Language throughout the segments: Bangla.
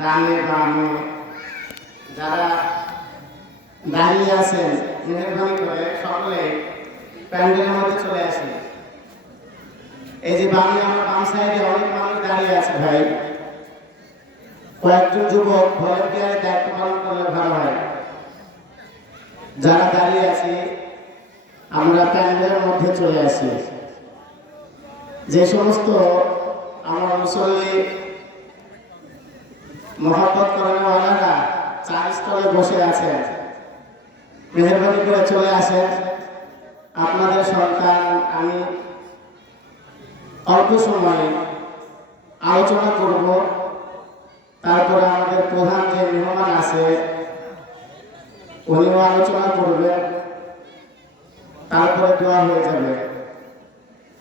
ডানে বামে যারা দাঁড়িয়ে আছেন, মেহরবানি করে সকলে প্যান্ডেলের মধ্যে চলে আসেন। এই যে বামে আমার বাম সাইডে অনেক মানুষ দাঁড়িয়ে আছে ভাই, কয়েকজন যুবক ভলেন্টিয়ারের দায়িত্ব পালন করলে ভালো হয়। যারা দাঁড়িয়ে আছি আমরা প্যান্ডেলের মধ্যে চলে আসি। যে সমস্ত আমার মুসল্লি মহব্বত করেনওয়ালারা চার স্থলে বসে আছেন, মেহরবানি করে চলে আসেন। আপনাদের সন্তান আমি অল্প সময়ে আলোচনা করব, তারপরে আমাদের প্রধান যে মেহমান আছে উনিও আলোচনা করবেন, তারপরে দোয়া হয়ে যাবে।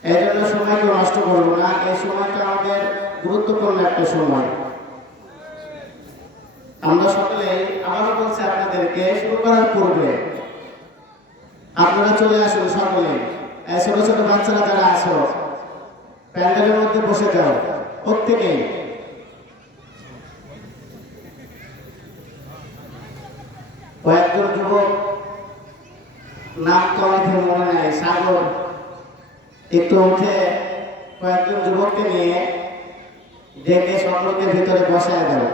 এই জন্য সময়কে নষ্ট করবো না। এই সময়টা আমাদের গুরুত্বপূর্ণ একটা সময়। আমরা সকলে আবারও বলছি আপনাদেরকে, শুরু করার পূর্বে আপনারা চলে আসুন সকলে। ছোট ছোট বাচ্চারা যারা আছো প্যান্ডেলের মধ্যে বসে যাও প্রত্যেকেই। কয়েকজন যুবক নাম তো অনেকের মনে নাই, সাগর একটু উঠে কয়েকজন যুবককে নিয়ে ডেকে সকলকে ভিতরে বসায় দাও।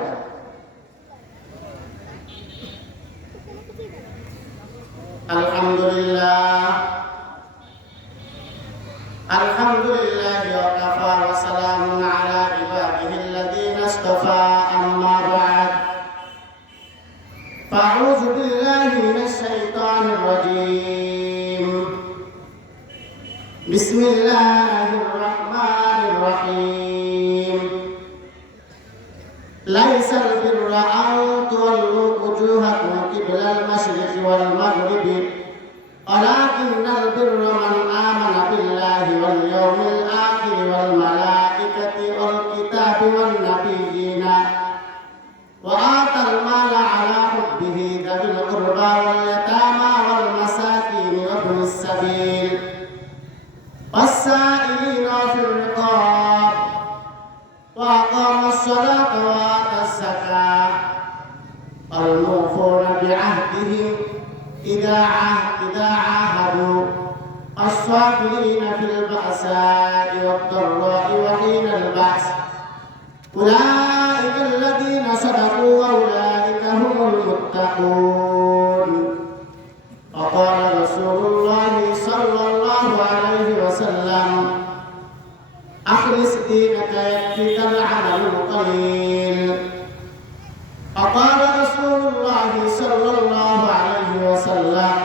আলহামদুলিল্লাহ আলহামদুলিল্লাহ ওয়া কাফা ওয়া সালামুন আলা ইবাদিহিল্লাযীনা ইসতাফা, আম্মা বা'দ। আউযু বিল্লাহি মিনাশ শাইতানির রাজীম। বিসমিল্লাহির রাহমানির রাহিম। লাইসাল বিররা আন তুওয়াল্লু উজুহাকুম কিবলাল মাশরিকি ওয়াল মাগরিবি ওয়ালাকিন্নাল বিররা মান আমানা বিল্লাহি ওয়াল ইয়াউমিল আখির ওয়াল মালাইকাতি ওয়াল কিতাবি ওয়ান নাবিয়্যিনা ওয়া আতাল মালা আলা হুব্বিহি যাবিল কুরবা ওয়াল ইয়াতামা ওয়াল মাসাকিন ওয়া ইবনিস সাবিল والسائلين في الرقاب وأقام الصلاة وآتى الزكاة والموفون بعهدهم إذا عاهدوا الصابرين في البأساء والضراء وحين البأس أولئك الذين صدقوا وأولئك هم المتقون. وقال رسول الله صلى الله عليه وسلم أخلص دينك يكفيك العمل القليل. وقال رسول الله صلى الله عليه وسلم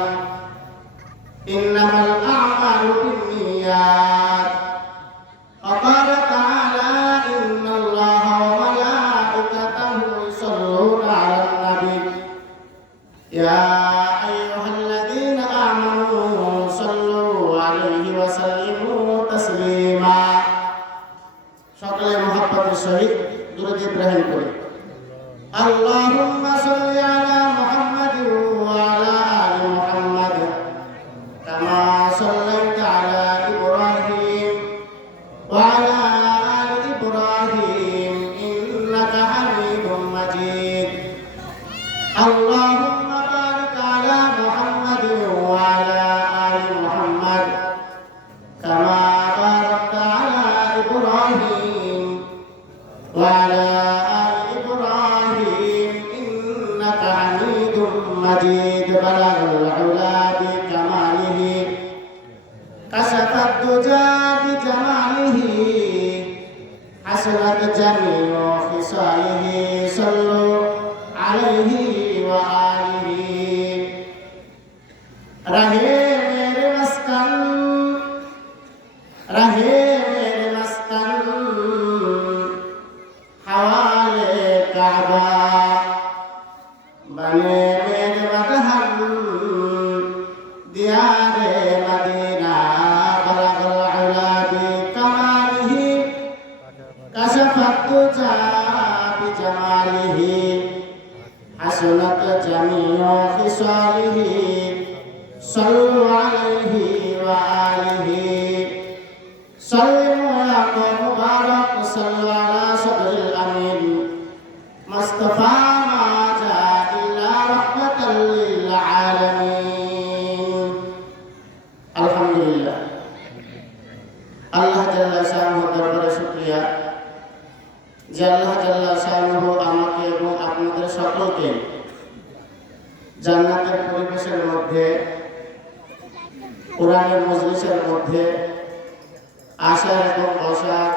إنما الأعمال بالنيات. وقال تعالى إن الله وملائكته يصلون على النبي يا أيها الذين آمنوا صلوا عليه وسلموا تسليما. সকলে মহব্বতের সহিত দুরূদ ইব্রাহিম করি। আল্লাহুম্মা সাল্লি আলা মুহাম্মাদ ওয়া আলা আলি মুহাম্মাদ কামা সাল্লাইতা আলা ইব্রাহিম ওয়া আলা আলি ইব্রাহিম ইন্নাকা হামিদুম মাজিদ। আল্লাহুম্মা বারিক আলা মুহাম্মাদ ওয়া আলা আলি মুহাম্মাদ কামা বারাকতা আলা ইব্রাহিম ওয়া আলা আলি ইব্রাহিম ইন্নাকা হামিদুম মাজিদ। বালাগাল উলা বিকামালিহি কাশাফাদ দুজা বিজামালিহি হাসানাত জামিউ খিসালিহি সাল্লু আলাইহি ওয়া আলিহি। रहे मेरे मस्कन रहे मेरे मस्कन हवाले काबा बने मेरे मदहन दियारे मदीना बलगल उला बिकमालिही कशफत दुजा बिजमालिही हसनत जमीउ खिसालिही صلوا عليه وآله سلموا يا قوم مبارك صلوا على صدر الأمين মুস্তাফা মা জা ইল্লা রাহমাতাল লিল আলামিন। আলহামদুলিল্লাহ, আল্লাহ জাল্লা শানুহু দরবারে শুকরিয়া যে আল্লাহ জাল্লা শানুহু আমাকে এবং আপনাদের সকলকে জান্নাতের পরিবেশের মধ্যে, কোরআনের মজলিসের মধ্যে আসার এবং বসার,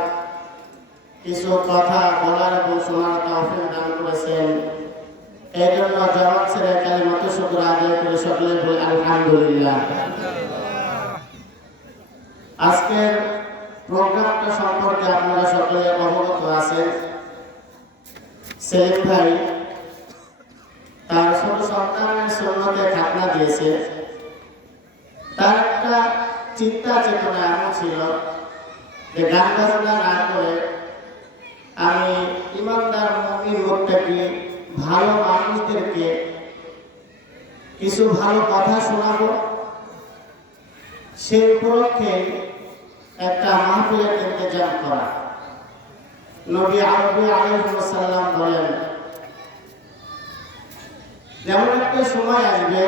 কিছু কথা বলার এবং শোনার তৌফিক দান করেছেন। এই জন্য জবান ছেড়ে কালিমাতুশ শুকর আদায় করে সকলে বলি আলহামদুলিল্লাহ। আজকের প্রোগ্রামটা সম্পর্কে আপনারা সকলে অবগত আছেন। সেলিম ভাই তার ছোট সন্তানের সুন্নতে খাতনা দিয়েছে। তার একটা চিন্তা চেতনা এমন ছিল যে গান বাজনা না করে আমি ইমানদার মুমিন মুত্তাকি ভালো মানুষদেরকে কিছু ভালো কথা শোনাবো। সেই উপলক্ষে একটা মাহফিলের ইন্তজাম করা। নবী আরবি আলাইহিস সালাম বলেন, যেমন একটা সময় আসবে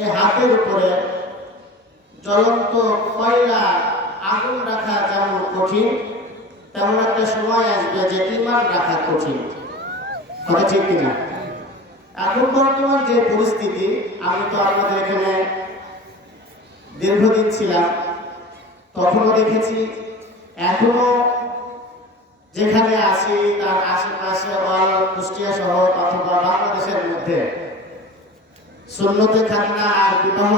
এই হাতের উপরে জ্বলন্ত কয়লা আগুন রাখা যেমন কঠিন, তেমন একটা সময় আসবে যে ঈমান রাখা কঠিন। কথা ঠিক কিনা? এখন বর্তমান যে পরিস্থিতি, আমি তো আপনাদের এখানে দীর্ঘদিন ছিলাম, তখনও দেখেছি, এখনো যেখানে আছি তার আশেপাশে কুষ্টিয়া শহর অথবা বাংলাদেশের মধ্যে সুন্নতে খাতনা আর বিবাহ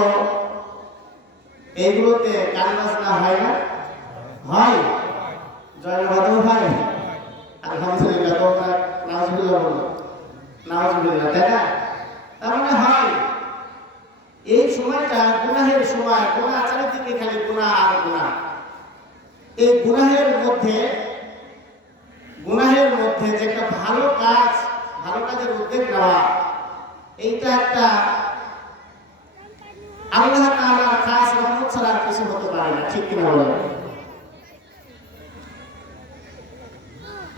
এইগুলোতে গান বাজনা হয় না? হয়। জয়বাদও হয়। আলহামদুলিল্লাহ, তোমরা নাউজুবিল্লাহ বলো, নাউজুবিল্লাহ, তাই না? তার মানে হয়। এই সময়টা গুনাহের সময়, গুনাহ চারিদিকে খালি গুনাহ আর গুনাহ। এই গুনাহের মধ্যে যে একটা ভালো কাজ, ভালো কাজের উদ্যোগ নেওয়া, এইটা একটা আল্লাহ তাআলার খাস রহমত ছাড়া আর কিছু হতে পারে না। ঠিক কিনা বলেন?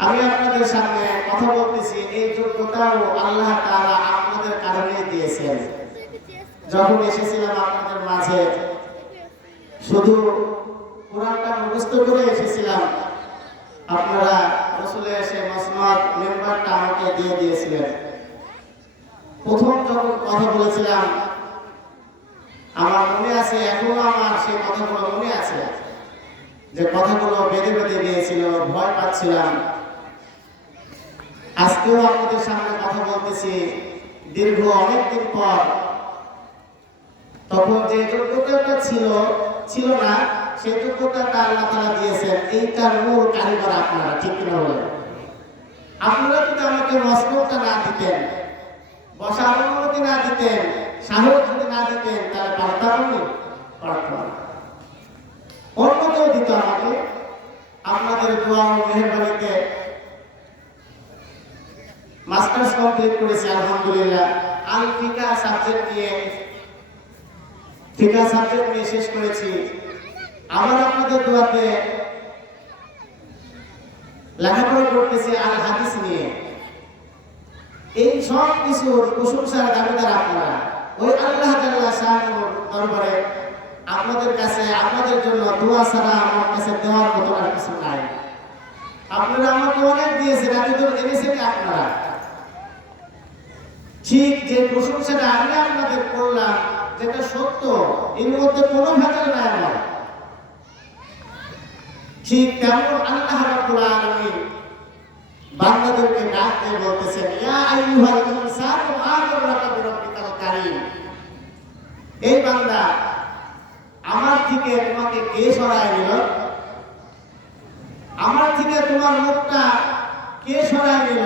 আমি আপনাদের সামনে কথা বলতেছি, এই যোগ্যতাও আল্লাহ তাআলা আপনাদের কারণে দিয়েছেন। যখন এসেছিলাম আপনাদের মাঝে, শুধু কোরআনটা মুখস্থ করে এসেছিলাম, আপনারা রাসূলের সেই মাসনাদ মেম্বারটা আমাকে দিয়ে দিয়েছিলেন। প্রথম যখন কথা বলেছিলাম, আমার মনে আছে, এখনো আমার সেই কথাগুলো মনে আছে, যে কথাগুলো বেঁধে বেঁধে গিয়েছিল, ভয় পাচ্ছিলাম। আজকেও আপনাদের সামনে কথা বলতেছি দীর্ঘ অনেকদিন পর। তখন যে যোগ্যতাটা ছিল না, সেই যোগ্যতাটা আল্লাহ তাআলা দিয়েছেন। এইটার মূল কারিগর আপনারা। ঠিক কিনা বলেন? আপনারা যদি আমাকে মসনদটা না দিতেন, বসার অনুমতি না দিতেন, সাহস যদি না দিতেন, তাহলে পারতাম না। অন্য কেউ দিত আমাকে। আপনাদের দোয়া ও মেহেরবানিতে মাস্টার্স কমপ্লিট করেছি আলহামদুলিল্লাহ। আল ফিকাহ সাবজেক্ট নিয়ে শেষ করেছি। আবার আপনাদের দোয়াতে লেখাপড়া করতেছি আল হাদিস নিয়ে। এই সব কিছুর প্রশংসার দাবিদার আপনারা। ওই আল্লাহ তাআলা শানুর দরবারে আপনাদের কাছে, আপনাদের জন্য দোয়া ছাড়া আমার কাছে দেওয়ার মতো আর কিছু নাই। আপনারা আমাকে অনেক দিয়েছেন, আমি তো এনেছেন আপনারা। ঠিক যে প্রশংসাটা আমি আপনাদের করলাম, যেটা সত্য, এর মধ্যে কোনো ভেজাল নাই আমার। ঠিক তেমন আল্লাহ রাব্বুল আলামিন বান্দাদেরকে ডাক দিয়ে বলতেছেন, ইয়া আইয়ুহাল ইনসানু মা গাররাকা বিরাব্বিকাল কারীম। এই বান্দা, আমার থেকে তোমাকে কে সরায় নিল? আমার থেকে তোমার মুখটা কে সরায় নিল?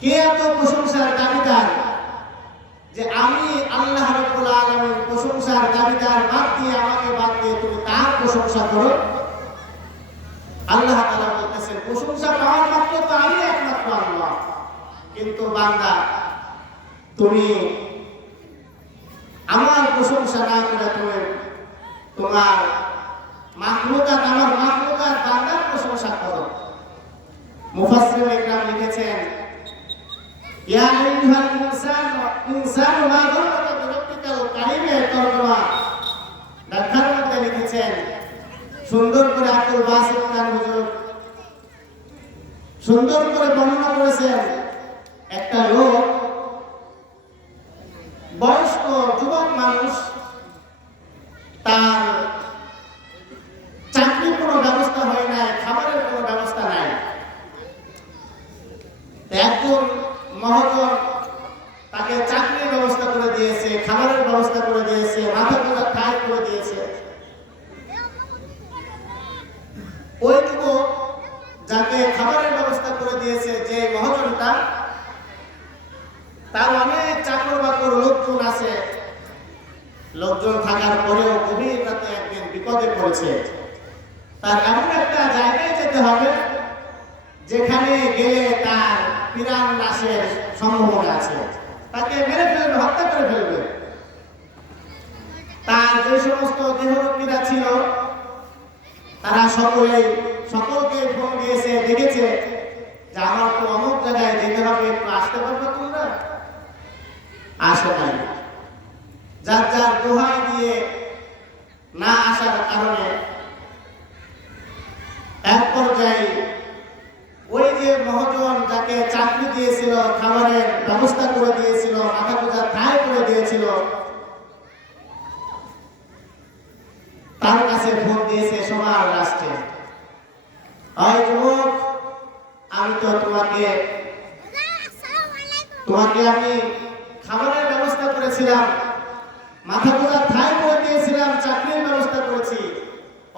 কে এত প্রশংসার দাবিদার যে আমি আল্লাহ রাব্বুল আলামিন প্রশংসার দাবিদার বাদ দিয়ে, আমাকে বাদ দিয়ে তুমি তার প্রশংসা করো? আল্লাহ তাআলা বলতেছেন, প্রশংসা পাওয়ার মাত্র তো আমি একমাত্র আল্লাহ। কিন্তু বান্দা, তুমি আমার প্রশংসা না করে তুমি তোমার মাখলুকাত, আমার মাখলুকাত বান্দার প্রশংসা করো। মুফাসসিরিন ইকরাম লিখেছেন, ইয়া আইয়ুহাল ইনসানু মা গাররাকা বিরাব্বিকাল কারীমের তরজমা ঢাকার মধ্যে লিখেছেন সুন্দর করে আব্দুল বাসিত খান হুজুর সুন্দর করে বর্ণনা করেছেন। একটা লোক বয়স্ক যুবক মানুষ, তার চাকরির কোনো ব্যবস্থা হয় নাই, খাবারের কোনো ব্যবস্থা নাই। একজন মহাজন তাকে চাকরির ব্যবস্থা করে দিয়েছে, খাবারের ব্যবস্থা করে দিয়েছে, মাথা গোঁজার ঠাঁই করে দিয়েছে। ওই যুবক যাকে খাবারের ব্যবস্থা করে দিয়েছে, যে মহাজনটা, তার অনেক চাকর বাকর লোকজন আছে। লোকজন থাকার পরেও গভীর রাতে একদিন বিপদে পড়েছে। তার এমন একটা জায়গায় যেতে হবে যেখানে গেলে তার প্রাণ নাশের সম্ভাবনা আছে, তাকে মেরে ফেলবে, হত্যা করে ফেলবে। তার যে সমস্ত দেহরক্ষীরা ছিল তারা সকলকে ফোন দিয়েছে, দেখেছে যে আমার তো অমুক জায়গায় যেতে হবে, একটু আসতে পারবে তোমরা? আসে নাই। যার যার দোহাই দিয়ে না আসার কারণে এক পর্যায়ে ওই যে মহাজন যাকে চাকরি দিয়েছিল, খাবারের ব্যবস্থা করে দিয়েছিল, মাথা গোঁজার ঠাঁই করে দিয়েছিল, তার কাছে ফোন দিয়েছে সবার লাস্টে, ওই যুবক, আমি তো তোমাকে আমি খাবারের ব্যবস্থা করেছিলাম, মাথা গোঁজার ঠাঁই করে দিয়েছিলাম, চাকরির ব্যবস্থা করেছি।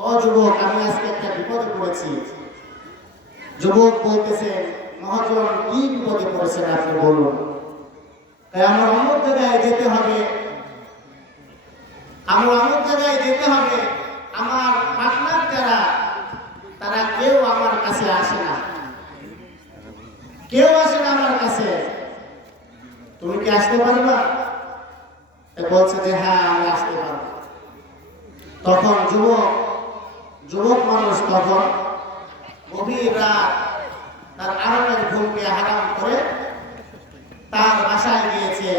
ও যুবক, আমি আজকে একটা বিপদে পড়েছি। যুবক বলতেছে, মহাজন কি বিপদে পড়েছেন আপনি বলুন। আমার অমুক জায়গায় যেতে হবে, আমার পার্টনার যারা, তারা কেউ আমার কাছে আসে না, আমার কাছে। তুমি কি আসতে পারবা? বলছে যে হ্যাঁ, আমি আসতে পারবো। তখন যুবক মানুষ তখন গভীর রাত তার আরামের ঘুমকে হারাম করে তার বাসায় গিয়েছে।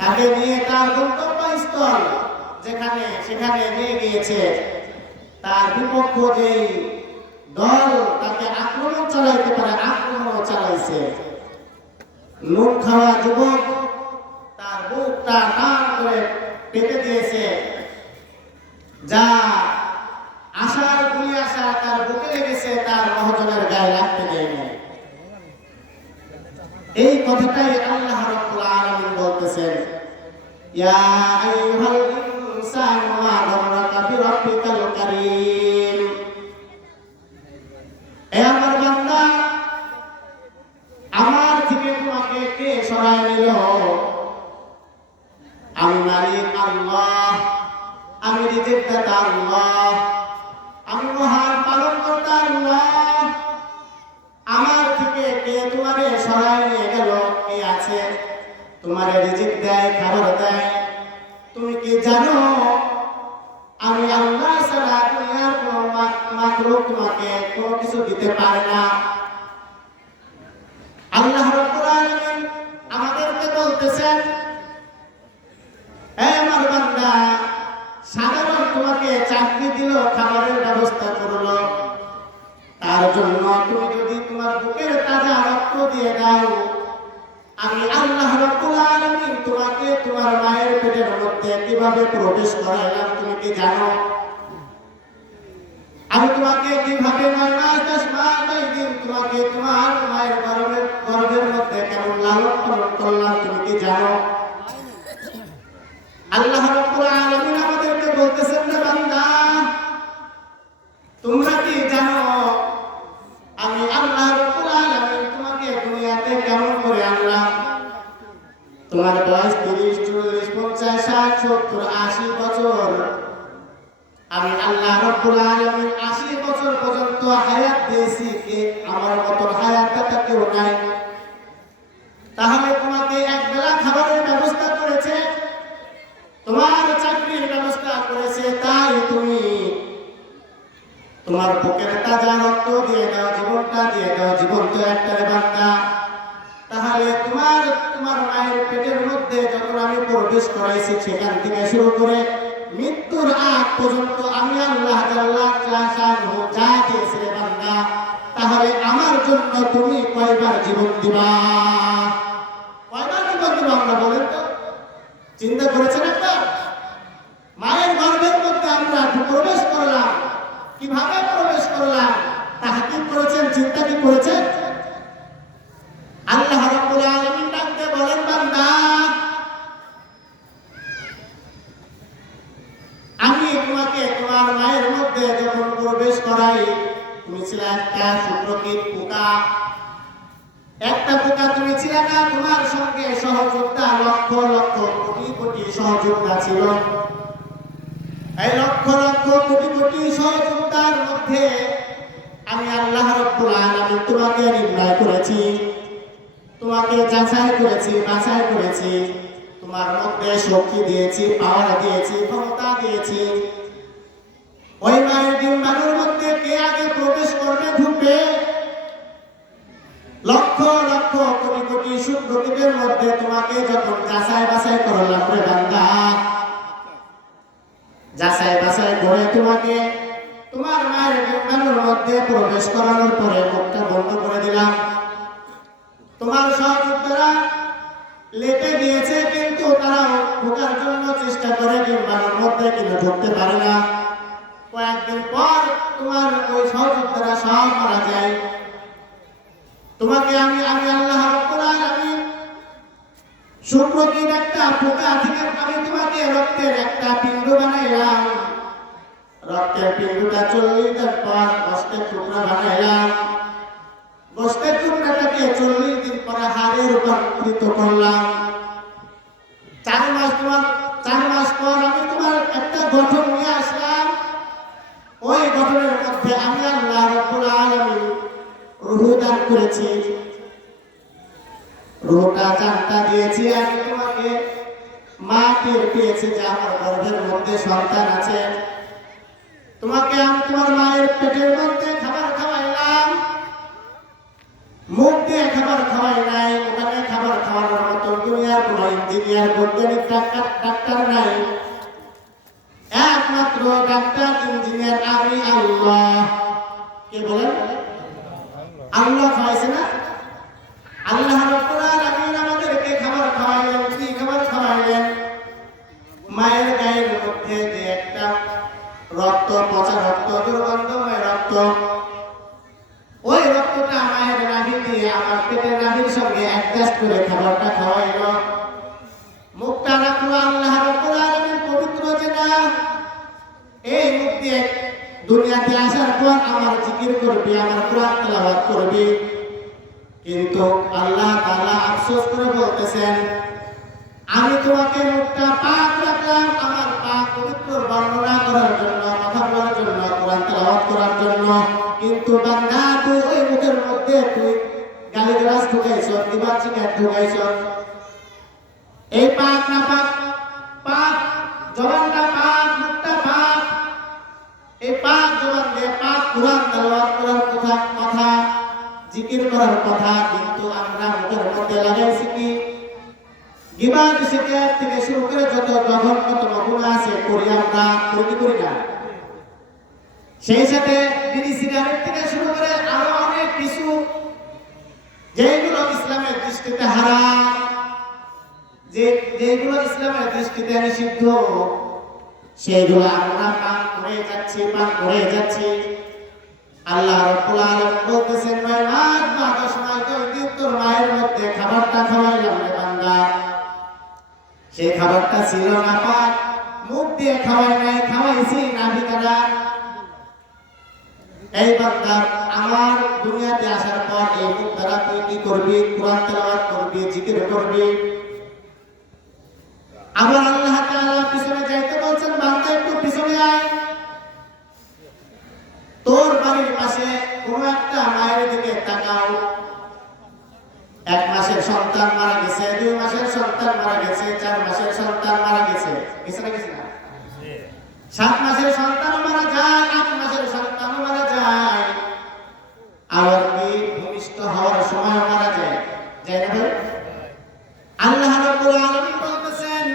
তাকে নিয়ে তার গন্তব্যস্থল সেখানে নিয়ে গিয়েছে। তার বিপক্ষ যেই দল তাকে আক্রমণ চালাইতে পারে, আক্রমণ চালাইছে। নুন খাওয়া যুবক তার বুকটা টান করে পেতে দিয়েছে, যা গুলি আসা তার বুকে লেগেছে, তার মহাজনের গায়ে লাগতে দেয়নি। এই কথাটাই আল্লাহ রাব্বুল আলামিন বলতেছেন, ইয়া আইয়ুহাল ইনসানু মা গাররাকা বিরাব্বিকাল কারীম। হে আমার বান্দা, আমার থেকে তোমাকে কে সরায় নিল? আমি মালিক আল্লাহ, আমি রিজিকদাতা আল্লাহ, আমি মহান পালনকর্তা আল্লাহ। আমার থেকে কে তোমারে সরায় নিয়ে গেল? কে আছে তোমারে রিজিক দেয়, খাবার দেয়? তুমি কি জানো আমি আল্লাহ ছাড়া দুনিয়ার কোনো মাখলুক তোমাকে কোনো কিছু দিতে পারে না? আল্লাহ রাব্বুল আলামিন আমাদেরকে বলতেছেন, হে আমার বান্দা, সাধারণ তোমাকে চাকরি দিল, খাবারের ব্যবস্থা করলো, তার জন্য তুমি যদি তোমার বুকের তাজা রক্ত দিয়ে দাও, আমি আল্লাহ রাব্বুল আলামিন তোমাকে তোমার মায়ের পেটের মধ্যে কিভাবে প্রবেশ করাইলাম তুমি কি জানো? আমি তোমাকে কিভাবে 9 মাস 10 মাস 9 দিন তোমাকে তোমার মায়ের গর্ভের মধ্যে কেমন লালন পালন করলাম তুমি কি জানো? আল্লাহ রাব্বুল আলামিন আমাদেরকে বলতেছেন, না বান্দা, তোমরা কি জানো আমি আল্লাহ রাব্বুল আলামিন তোমাকে দুনিয়াতে কেমন করে আনলাম? তোমার বয়স 30 40 50 60 70 80 বছর, আমি আল্লাহ রাব্বুল আলামিন 80 বছর পর্যন্ত হায়াত দিয়েছি, কে আমার মতন হায়াতটা কেউ নাই। তাহলে তোমাকে এক বেলা খাবারের ব্যবস্থা করেছে, তোমার চাকরির ব্যবস্থা করেছে, তাই তুমি তোমার বুকের তাজা রক্ত দিয়ে দাও, জীবনটা দিয়ে দাও। জীবন তো একটা বান্দা, তাহলে তোমার করাইছি সেখান থেকে শুরু করে মৃত্যুর আগ পর্যন্ত আমি আল্লাহ যা দিয়েছি রে বান্দা, তাহলে আমার জন্য তুমি কয়বার জীবন দিবা? কয়বার জীবন দিবা আমরা বলেন তো? চিন্তা করেছেন একবার? মায়ের গর্ভের মধ্যে আমরা প্রবেশ করলাম, কিভাবে প্রবেশ করলাম তাহকিক করেছেন, চিন্তা কি করেছেন? আল্লাহ রাব্বুল আলামিন ডাকতে বলেন, বান্দা আমি তোমাকে তোমার মায়ের মধ্যে যখন প্রবেশ করাই, তুমি ছিলে একটা শুক্রকীট পোকা, একটা পোকা তুমি ছিলে না, তোমার সঙ্গে সহযোদ্ধা লক্ষ লক্ষ কোটি কোটি সহযোদ্ধা ছিল। এই লক্ষ লক্ষ কোটি কোটি সহযোদ্ধার মধ্যে আমি আল্লাহ রাব্বুল আলামিন তোমাকে নির্ণয় করেছি, তোমাকে যাচাই করেছি, বাছাই করেছি, তোমার মধ্যে শক্তি দিয়েছি, পাওয়ার দিয়েছি, ক্ষমতা দিয়েছি। ওই মায়ের ডিম্বাণুর মধ্যে কে আগে প্রবেশ করবে, ঢুকবে, লক্ষ লক্ষ কোটি কোটি শুক্রকীটের মধ্যে তোমাকে যখন যাচাই বাছাই করলাম রে বান্দা, যাচাই বাছাই করে তোমাকে তোমার মায়ের ডিম্বাণুর মধ্যে প্রবেশ করানোর পরে মুখটা বন্ধ করে দিলাম। তোমার সহযোদ্ধারা লেটে গিয়েছে, কিন্তু তারা ঢোকার জন্য চেষ্টা করে ডিম্বাণুর মধ্যে কিন্তু ঢুকতে পারে না। কয়েকদিন পর তোমার ওই সহযোদ্ধারা সব মারা যায়। তোমাকে আমি আল্লাহ রাব্বুল আলামিন শুক্রকীট একটা পোকা থেকে আমি তোমাকে রক্তের একটা পিণ্ড বানাইলাম। রক্তের পিণ্ডটা 40 দিন পর গোশতের টুকরা বানাইলাম। গোশতের টুকরাটাকে 40 দিন পরে হাড়ে রূপান্তরিত করলাম। 4 মাস পর আমি তোমার একটা গঠন নিয়ে আসলাম। ওই গঠনের মধ্যে আমি আল্লাহ রাব্বুল আলামিন রূহ দান করেছি, রূহটা জানটা দিয়েছি। আমি তোমাকে মা টের পেয়েছে যে আমার গর্ভের মধ্যে সন্তান আছে। তোমাকে আমি তোমার মায়ের পেটের মধ্যে খাবার খাওয়াইলাম, মুখ দিয়ে খাবার খাওয়াই নাই। ওখানে খাবার খাওয়ানোর মতো দুনিয়ার কোন ইঞ্জিনিয়ার বৈজ্ঞানিক ডাক্তার নাই। একমাত্র ডাক্তার ইঞ্জিনিয়ার আমি আল্লাহ। কে বলেন? আল্লাহ খাওয়াইছে না? আল্লাহ রাব্বুল আলামিন আমাদেরকে খাবার খাওয়াইলেন। কি খাবার খাওয়াইলেন? মায়ের গায়ের মধ্যে যে একটা রক্ত, পচা রক্ত, দুর্গন্ধময় রক্ত, ওই রক্তটা মায়ের নাভি দিয়ে আমার পেটের নাভির সঙ্গে অ্যাডজাস্ট করে খাবারটা খাওয়াইল। মুখটা রাখলো আল্লাহ রাব্বুল আলামিন পবিত্র যে না, এই মুখ দিয়ে দুনিয়াতে আসার পর আমার জিকির করবি, আমার কোরআন তেলাওয়াত করবি। কিন্তু আল্লাহ তাআলা আফসোস করে বলতেছেন, আমি তোমাকে মুখটা পাক রাখলাম আমার পাক পবিত্র বর্ণনা করার জন্য, কথা বলার জন্য, কোরআন তেলাওয়াত করার জন্য। কিন্তু বান্দা তুই ওই মুখের মধ্যে তুই গালিগালাজ ঢুকাইছ, দিবার চিকার ঢুকাইছ। এই পাক না পাক? পাক, জবানটা পাক, মুখটা পাক। এই পাক জবান দিয়ে পাক কোরআন তেলাওয়াত করার কথা, জিকির করার কথা। কিন্তু আমরা মুখের মধ্যে লাগাইছি কি? গীবত, শিকায়ত থেকে শুরু করে যত জঘন্যতম গুনাহ আছে করি আমরা, করি না? সেই সাথে বিড়ি সিগারেট থেকে শুরু করে আরো অনেক কিছু যেগুলো ইসলামের দৃষ্টিতে হারাম, যেগুলো ইসলামের দৃষ্টিতে নিষিদ্ধ, সেইগুলো আমরা পান করে যাচ্ছি। আল্লাহ রাব্বুল আলামিন বলতেছেন, মা 10 মাস দিন তোর মায়ের মধ্যে খাবারটা খাওয়াইলাম রে বান্দা, সেই খাবারটা ছিল না পাক, মুখ দিয়ে খাওয়াই নাই, খাওয়াইছি নাভি দ্বারা। এই বান্দা আমার দুনিয়াতে আসার পর এই মুখ দ্বারা তুই কি করবি? কোরআন তেলাওয়াত করবি, জিকির করবি। আবার আল্লাহ তাআলা পিছনে যাইতে বলছেন, বান্দা একটু পিছনে আয়। তোর বাড়ির পাশে কোন একটা মায়ের দিকে তাকাও। 1 মাসের সন্তান মারা গেছে, 2 মাসের সন্তান মারা গেছে, 4 মাসের সন্তান মারা গেছে, গেছে না? 7 মাসের সন্তান মারা যায়, 8 মাসের সন্তান মারা যায়, আবার কি ভূমিষ্ঠ হওয়ার সময় মারা যায়, যায় না ভাই? আল্লাহ রাব্বুল আলামিন বলতেছেন,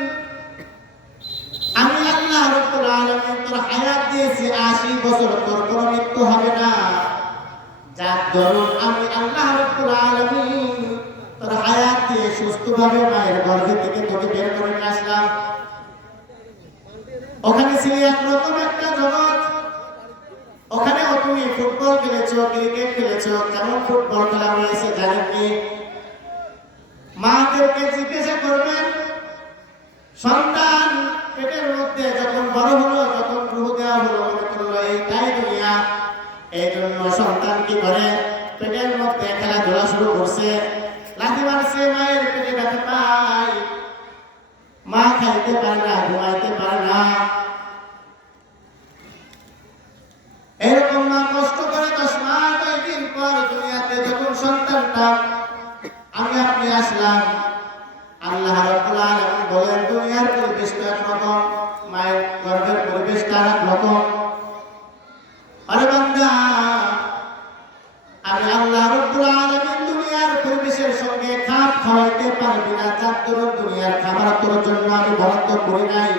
সুস্থভাবে মায়ের গর্ভে থেকে তোকে বের করে নিয়ে আসলাম। ওখানে ছিল একরকম একটা জগৎ। ওখানে তুমি ফুটবল খেলেছো, ক্রিকেট খেলেছো, কেমন ফুটবল খেলা হয়েছে জানেননি? মাদেরকে জিজ্ঞাসা করবেন, সন্তান পেটের মধ্যে যখন বড় হলো, যখন রূহ দেওয়া হলো, মনে করলো এইটাই দুনিয়া। এই জন্য সন্তান কি করে? পেটের মধ্যে খেলাধুলা শুরু করছে, লাথি মারছে, মায়ের পেটে ব্যথা পায়, মা খাইতে পারে না, ঘুমাইতে পারে না। এরকম মা কষ্ট করে 10 মাস 10 দিন পর দুনিয়াতে যখন সন্তানটা আমি আপনি আসলাম, আল্লাহ রাব্বুল আলামিন বলেন দুনিয়ার পরিবেশটা একরকম, মায়ের গর্ভের পরিবেশটা একরকম। আরে বান্দা, আমি আল্লাহ রাব্বুল আলামিন দুনিয়ার পরিবেশের সঙ্গে খাপ খাওয়াইতে পারবি না, যার তোর দুনিয়ার খাবার তোর জন্য আমি বরাদ্দ করি নাই।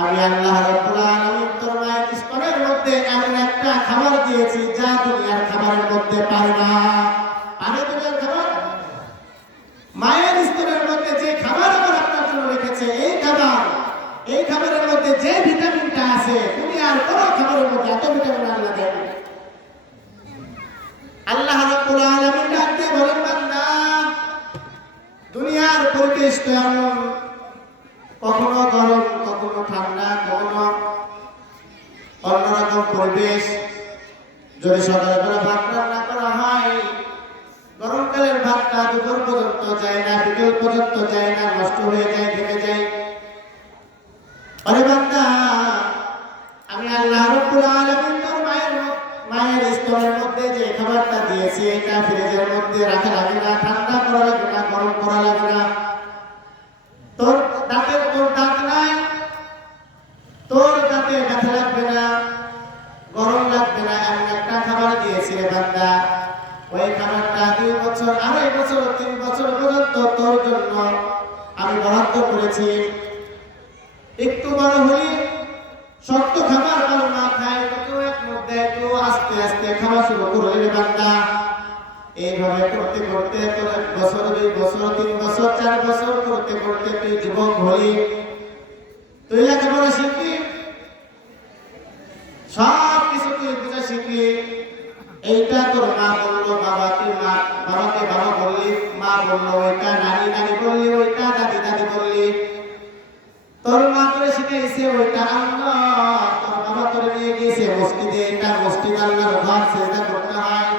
আমি আল্লাহ রাব্বুল আলামিন তোর মায়ের স্তনের মধ্যে এমন একটা খাবার দিয়েছি যা দুনিয়ার খাবারের মধ্যে পারে না। পারে দুনিয়ার খাবার? মায়ের স্তনের মধ্যে যে খাবার আমার আপনার জন্য রেখেছে, এই খাবারের মধ্যে যে ভিটামিনটা আছে, দুনিয়ার কোনো খাবারের মধ্যে এত ভিটামিন আল্লাহ দেয় না। আল্লাহ রাব্বুল আলামিন ডাক দিয়ে বলেন, বান্দা দুনিয়ার পরিবেশ তো এমন, কখনো গরম, কখনো ঠান্ডা, কখনো অন্যরকম পরিবেশ। যদি সকালবেলা ভাত রান্না করা হয়, গরমকালের ভাতটা দুপুর পর্যন্ত যায় না, বিকেল পর্যন্ত যায় না, নষ্ট হয়ে যায়, ঘেটে যায়। আরে বান্দা, আমি আল্লাহ রাব্বুল আলামিন তোর মায়ের স্তনের মধ্যে যে খাবারটা দিয়েছি, এটা ফ্রিজের মধ্যে রাখা লাগে না, ঠান্ডা করা লাগে না, গরম করা লাগে না। তোর দাঁত নাই, তোর দাঁতে ব্যথা লাগবে না, গরম লাগবে না, এমন একটা খাবার দিয়েছি রে বান্দা। ওই খাবারটা 2 বছর, 2.5 বছর, 3 বছর পর্যন্ত তোর জন্য আমি বরাদ্দ করেছি। একটু বড় হলে শক্ত খাবার ভালো না খায়, কেউ এক মধ্যে একটু আস্তে আস্তে খাওয়া শুরু করলে রে বান্দা। এইভাবে করতে করতে তোর 1 বছর, 2 বছর, 3 বছর, 4 বছর করতে করতে তুই যুবক হলি, তুই লেখাপড়া শিখবি, সব কিছু তুই বুঝা শিখবি। এইটা তোর মা বললো, বাবাকে বাবা বললি, মা বললো ওইটা, নানি বললি ওইটা, দাদি বললি। তোর মা তোরে শিখাইছে ওইটা আল্লাহ, তোর বাবা তোরে নিয়ে গিয়েছে মসজিদে, এটা মসজিদ আল্লাহর ঘর, সেজদা করতে হয়।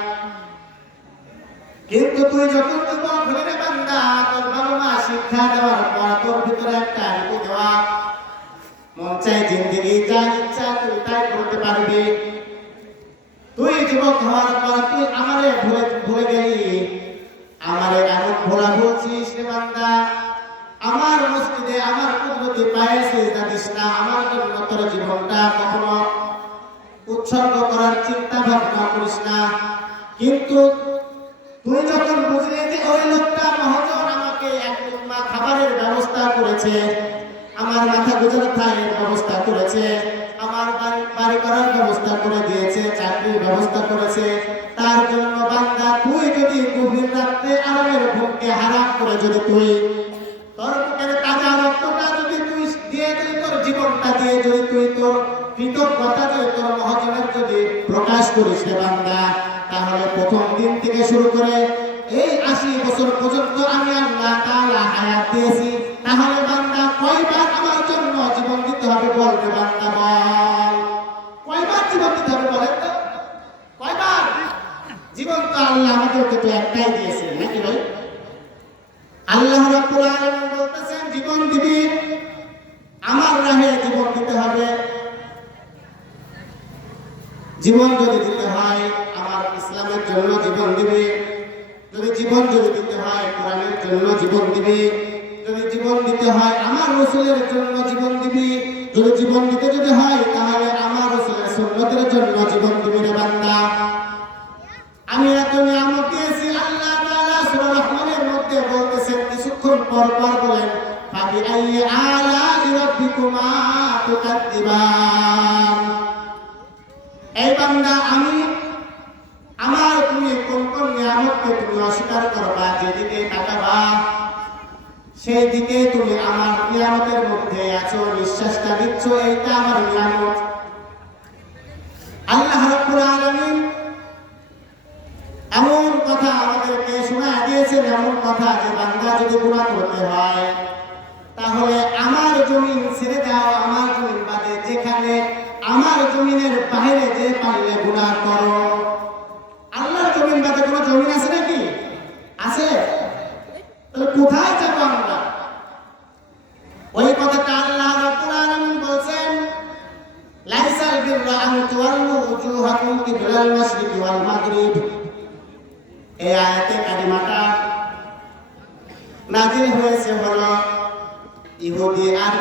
কিন্তু তুই যখন যুবক হলি রে বান্দা, তোর বাবা মা শিক্ষা দেওয়ার পর তোর ভিতরে একটা ঢুকে দেওয়া, মন চাই জিন্দেগি যা ইচ্ছা তুই তাই করতে পারবি। তুই যুবক হওয়ার পর তুই আমারে ভুলে গেলি, আমারে এমন ভোলা বলছিস রে বান্দা, আমার মসজিদে আমার কুদরতি পায়ে সিজদা দিস না, আমার জন্য তোর জীবনটা কখনো উৎসর্গ করার চিন্তা ভাবনা করিস না। কিন্তু তুই যখন বুঝলি যে ওই লোকটা মহাজন আমাকে এক লুকমা খাবারের ব্যবস্থা করেছে, আমার মাথা গুজর খায়ের ব্যবস্থা করেছে, আমার বাড়ি করার ব্যবস্থা করে দিয়েছে, চাকরির ব্যবস্থা করেছে, তার জন্য বান্দা তুই যদি গভীর রাত্রে আরামের ঘুমকে হারাম করে যদি তুই তোর বুকের তাজা রক্তটা যদি তুই দিয়ে, তুই তোর জীবনটা দিয়ে যদি তুই তোর কৃতজ্ঞতা যদি তোর মহাজনের যদি প্রকাশ করিস রে বান্দা, তাহলে প্রথম দিন থেকে শুরু করে এই 80 বছর পর্যন্ত আমি আল্লাহ তাআলা হায়াত দিয়েছি। তাহলে বান্দা কয়বার আমার জন্য জীবন দিতে হবে বল রে বান্দা, বল কয়বার জীবন দিতে হবে বলেন তো? কয়বার জীবন? তো আল্লাহ আমাদেরকে তো একটাই দিয়েছে নাকি ভাই? আল্লাহ রাব্বুল আলামিন বলতেছেন জীবন দিবি, আমার রাহে জীবন দিতে হবে। জীবন যদি দিতে হয় আমার ইসলামের জন্য জীবন দিবি, জীবন যদি দিতে হয় কোরআনের জন্য জীবন দিবি, জীবন দিতে হয় আমার রাসূলের জন্য জীবন দিবি, জীবন দিতে যদি হয় তাহলে আমার রাসূলের সুন্নতের জন্য জীবন দিবি রে বান্দা। আমি এত নিয়ামত দিয়েছি, আল্লাহ তাআলা সূরা রহমানের মধ্যে বলতেছেন, কিছুক্ষণ পর বলেন ফাবি আইয়ি আলা'i রাব্বিকুমা তুকাদ্দিবান। এই বান্দা তুমি কোন কোন নিয়ামতকে তুমি অস্বীকার করবা, যেদিকে তাকাবা সেই দিকে তুমি আমার নিয়ামতের মধ্যে আছো, নিঃশ্বাসটা নিচ্ছ, এইটা আমার নিয়ামত। আল্লাহ রাব্বুল আলামিন এমন কথা আমাদেরকে শোনা দিয়েছেন, এমন কথা যে বান্দা যদি গুনাহ করতে হয় তাহলে আমার জমিন ছেড়ে দাও, আমার জমিন বাদে যেখানে আমার জমিনের বাইরে যে পারলে গুনাহ করো। আল্লাহর জমিন বাদে কোনো জমিন আছে নাকি? আছে? তাহলে কোথায় যাব আমরা? ওই কথাটা আল্লাহ রাব্বুল আলামিন বলছেন, লাইসাল বিররা আন তুওয়াল্লু উজুহাকুম কিবলাল মাশরিকি ওয়াল মাগরিব। এই আয়াতে কারিমাটা নাযিল হয়েছে হলো ইহুদি আর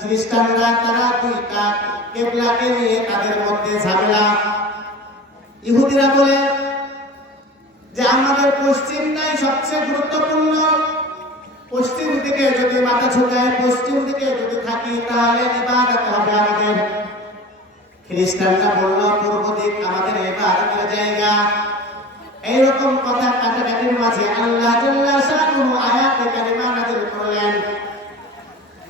খ্রিস্টানরা তারা দুইটা কিবলাকে নিয়ে তাদের মধ্যে ঝামেলা। ইহুদিরা বলে যে আমাদের পশ্চিমটাই সবচেয়ে গুরুত্বপূর্ণ, পশ্চিম দিকে যদি মাথা ঝুঁকায়, পশ্চিম দিকে যদি থাকি তাহলে ইবাদত হবে আমাদের। খ্রিস্টানরা বলল পূর্ব দিক আমাদের ইবাদতের জায়গা। এইরকম কথা কাটাকাটির মাঝে আল্লাহ জাল্লা শানুহু আয়াতে কারিমা নাযিল করলেন।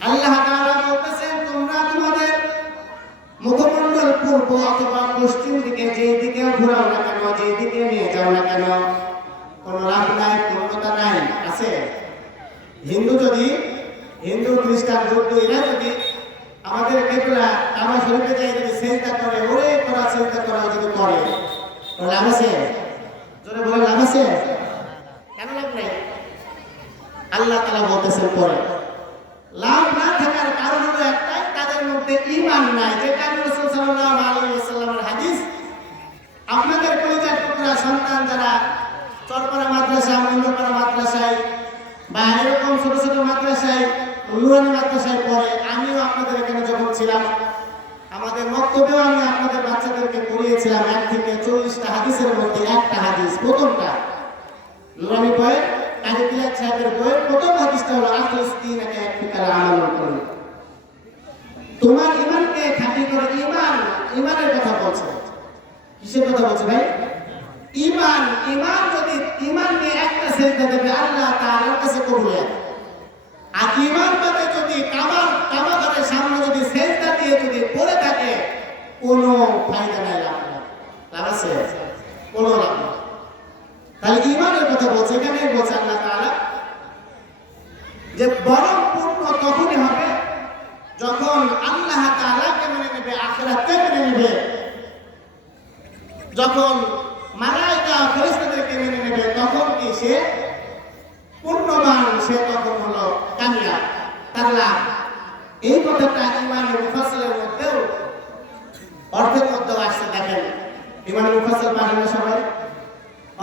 আল্লাহ তাআলা বলতেছেন, তোমরা তোমাদের মুখমণ্ডল পূর্ব অথবা পশ্চিম দিকে যেই দিকে ঘোরাও না কেন, যেই দিকে নিয়ে যাও না কেন, কোনো লাভ নাই, পূর্ণতা নাই। আছে? হিন্দু খ্রিস্টান বৌদ্ধ এরা যদি আমাদের কিবলা কাবা শরীফে যাই যদি সিজদা করে, ওরে করা সিজদা করা যদি করে, লাভ আছে? জোরে বলে লাভ আছে? কেন লাভ নেই? আল্লাহ তাআলা বলতেছেন পরে লাভ না থাকার কারণ হলো একটাই, তাদের মধ্যে ঈমান নাই। যেটা রাসূল সাল্লাল্লাহু আলাইহি ওয়াসাল্লামের হাদিস, আপনাদের কলিজার টুকরা সন্তান যারা চরপাড়া মাদ্রাসা, মন্ডপাড়া মাদ্রাসায় বা এরকম ছোট ছোট মাদ্রাসায়, নুরানি মাদ্রাসায় পড়ে, আমিও আপনাদের এখানে যখন ছিলাম আমাদের বক্তব্যেও আমি আপনাদের বাচ্চাদেরকে পড়িয়েছিলাম 1 থেকে 40টা হাদিসের মধ্যে একটা হাদিস, প্রথমটা নুরানি বইয়ের কাজী তিয়াদ সাহেবের বইয়ের প্রথম হাদিসটা হলো আখিস দীনাকা ইয়াকফিকাল আমালুল কলিল। তোমার ঈমানকে খাঁটি করে, ঈমানের কথা বলছে। কিসের কথা বলছে ভাই? ঈমান যদি ঈমান নিয়ে একটা সিজদা দেবে আল্লাহ তাআলার কাছে কবুল হয়। আর ঈমান বাদে যদি কাবার সামনে যদি সিজদা দিয়ে যদি পড়ে থাকে, কোনো ফায়দা নাই, লাভ আছে? কোনো লাভ নেই। তাহলে ঈমানের কথা বলছে এখানে, বলছে আল্লাহ তাআলা যে বরং পূর্ণ তখনই হবে যখন আল্লাহ তাআলাকে মেনে নেবে, আখিরাতকে মেনে নেবে, যখন মালায়েকা ফেরেশতাদেরকে মেনে নেবে, তখন কি সে পূর্ণবান, সে তখন হলো কামিয়াব, তার লাভ। এই কথাটা ইমানুল মুফাসসালের মধ্যেও অর্থের মধ্যেও আসছে। দেখেন ইমানুল মুফাসসাল পাঠেন না সবাই?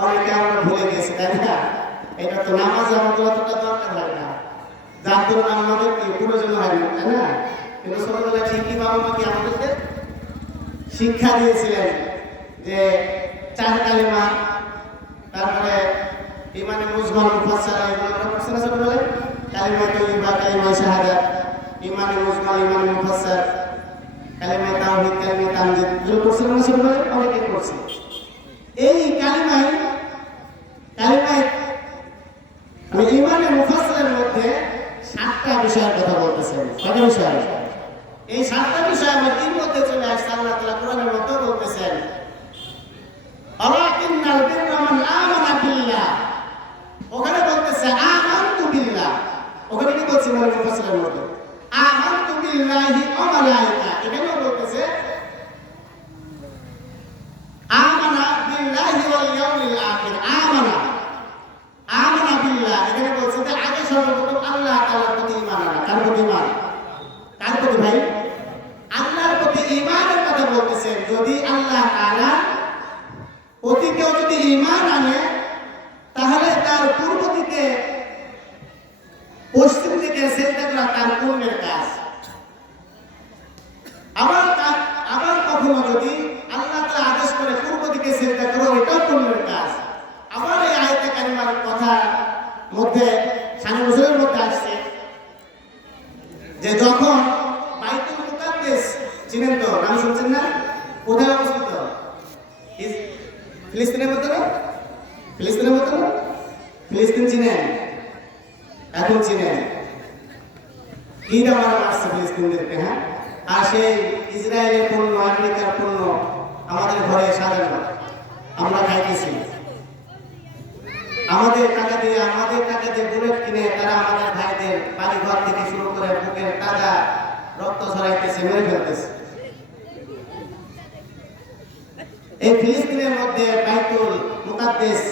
অনেকে আমরা ভুলে গেছি, তাই না? এটা তো নামাজ আমাদের অতটা দরকার হয় না, যার ধরুন আমাদের কি প্রয়োজন হয় না, তাই না? কিন্তু ছোটবেলায় ঠিকই বাবা মা কি আমাদেরকে শিক্ষা দিয়েছিলেন যে 4 কালিমা, তারপরে ইমানে মুজমাল মুফাসসাল, এগুলো আমরা পড়ছি না ছোটবেলায়? কালিমা তাইয়্যিবা, কালিমা শাহাদাত, ইমানে মুজমাল, ইমানে মুফাসসাল, কালিমা তাওহীদ, কালিমা তামজিদ, এগুলো পড়ছি না ছোটবেলায়? অনেকেই পড়ছি। এই কালিমায় আমি ইমানে মুফাসসালের মধ্যে 7টা বিষয়ের কথা বলতেছেন। কত বিষয়? এই 7টা বিষয় আমাদের মধ্যে চলে আসছে। আল্লাহ তাআলা কোরআনের মধ্যে বলতেছেন, ওয়ালাকিন্নাল বিররা মান আমানা বিল্লাহ। ওখানে বলতেছে আমানতু বিল্লাহ, ওখানে কি বলছে ইমানে মুফাসসালের মধ্যে? আমানতু বিল্লাহি ওয়া মালাইকা। এখানেও বলতেছে আমানা বিল্লাহি ওয়াল ইয়াউমিল আখির। আমানা বিল্লাহ, এখানে বলছে যে আগে সর্বপ্রথম আল্লাহ তাআলার প্রতি ঈমান আনা। কার প্রতি ঈমান? কার প্রতি ভাই? আল্লাহর প্রতি ঈমানের কথা বলতেছেন। যদি আল্লাহ তাআলা প্রতি কেউ যদি ঈমান আনে, তাহলে তার পূর্ব দিকে পশ্চিম দিকে সিজদা করা তার পুণ্যের কাজ। আবার কখনো যদি আল্লাহ তাআলা আদেশ করে পূর্ব দিকে সিজদা করো, এটাও পুণ্যের কাজ। আবার এই আয়াতে কারিমার কথা মধ্যে শানে নজুলের মধ্যে আসছে যে যখন বাইতুল মুকাদ্দাস, চিনেন তো, নাম শুনছেন না? কোথায় অবস্থিত? ফিলিস্তিনের মধ্যে না? ফিলিস্তিন চিনেন? এখন চিনে ঈদ আমার আসছে ফিলিস্তিনদেরকে, হ্যাঁ, আর সেই ইসরায়েলের পণ্য, আমেরিকার পণ্য আমাদের ঘরে সাজানো, আমরা খাইতেছি। আমাদের টাকা দিয়ে বুলেট কিনে তারা আমাদের ভাইদের বাড়ি ঘর থেকে শুরু করে বুকের তাজা রক্ত ঝরাইতেছে, মেরে ফেলতেছে। এই ফিলিস্তিনের মধ্যে বাইতুল মুকাদ্দাস,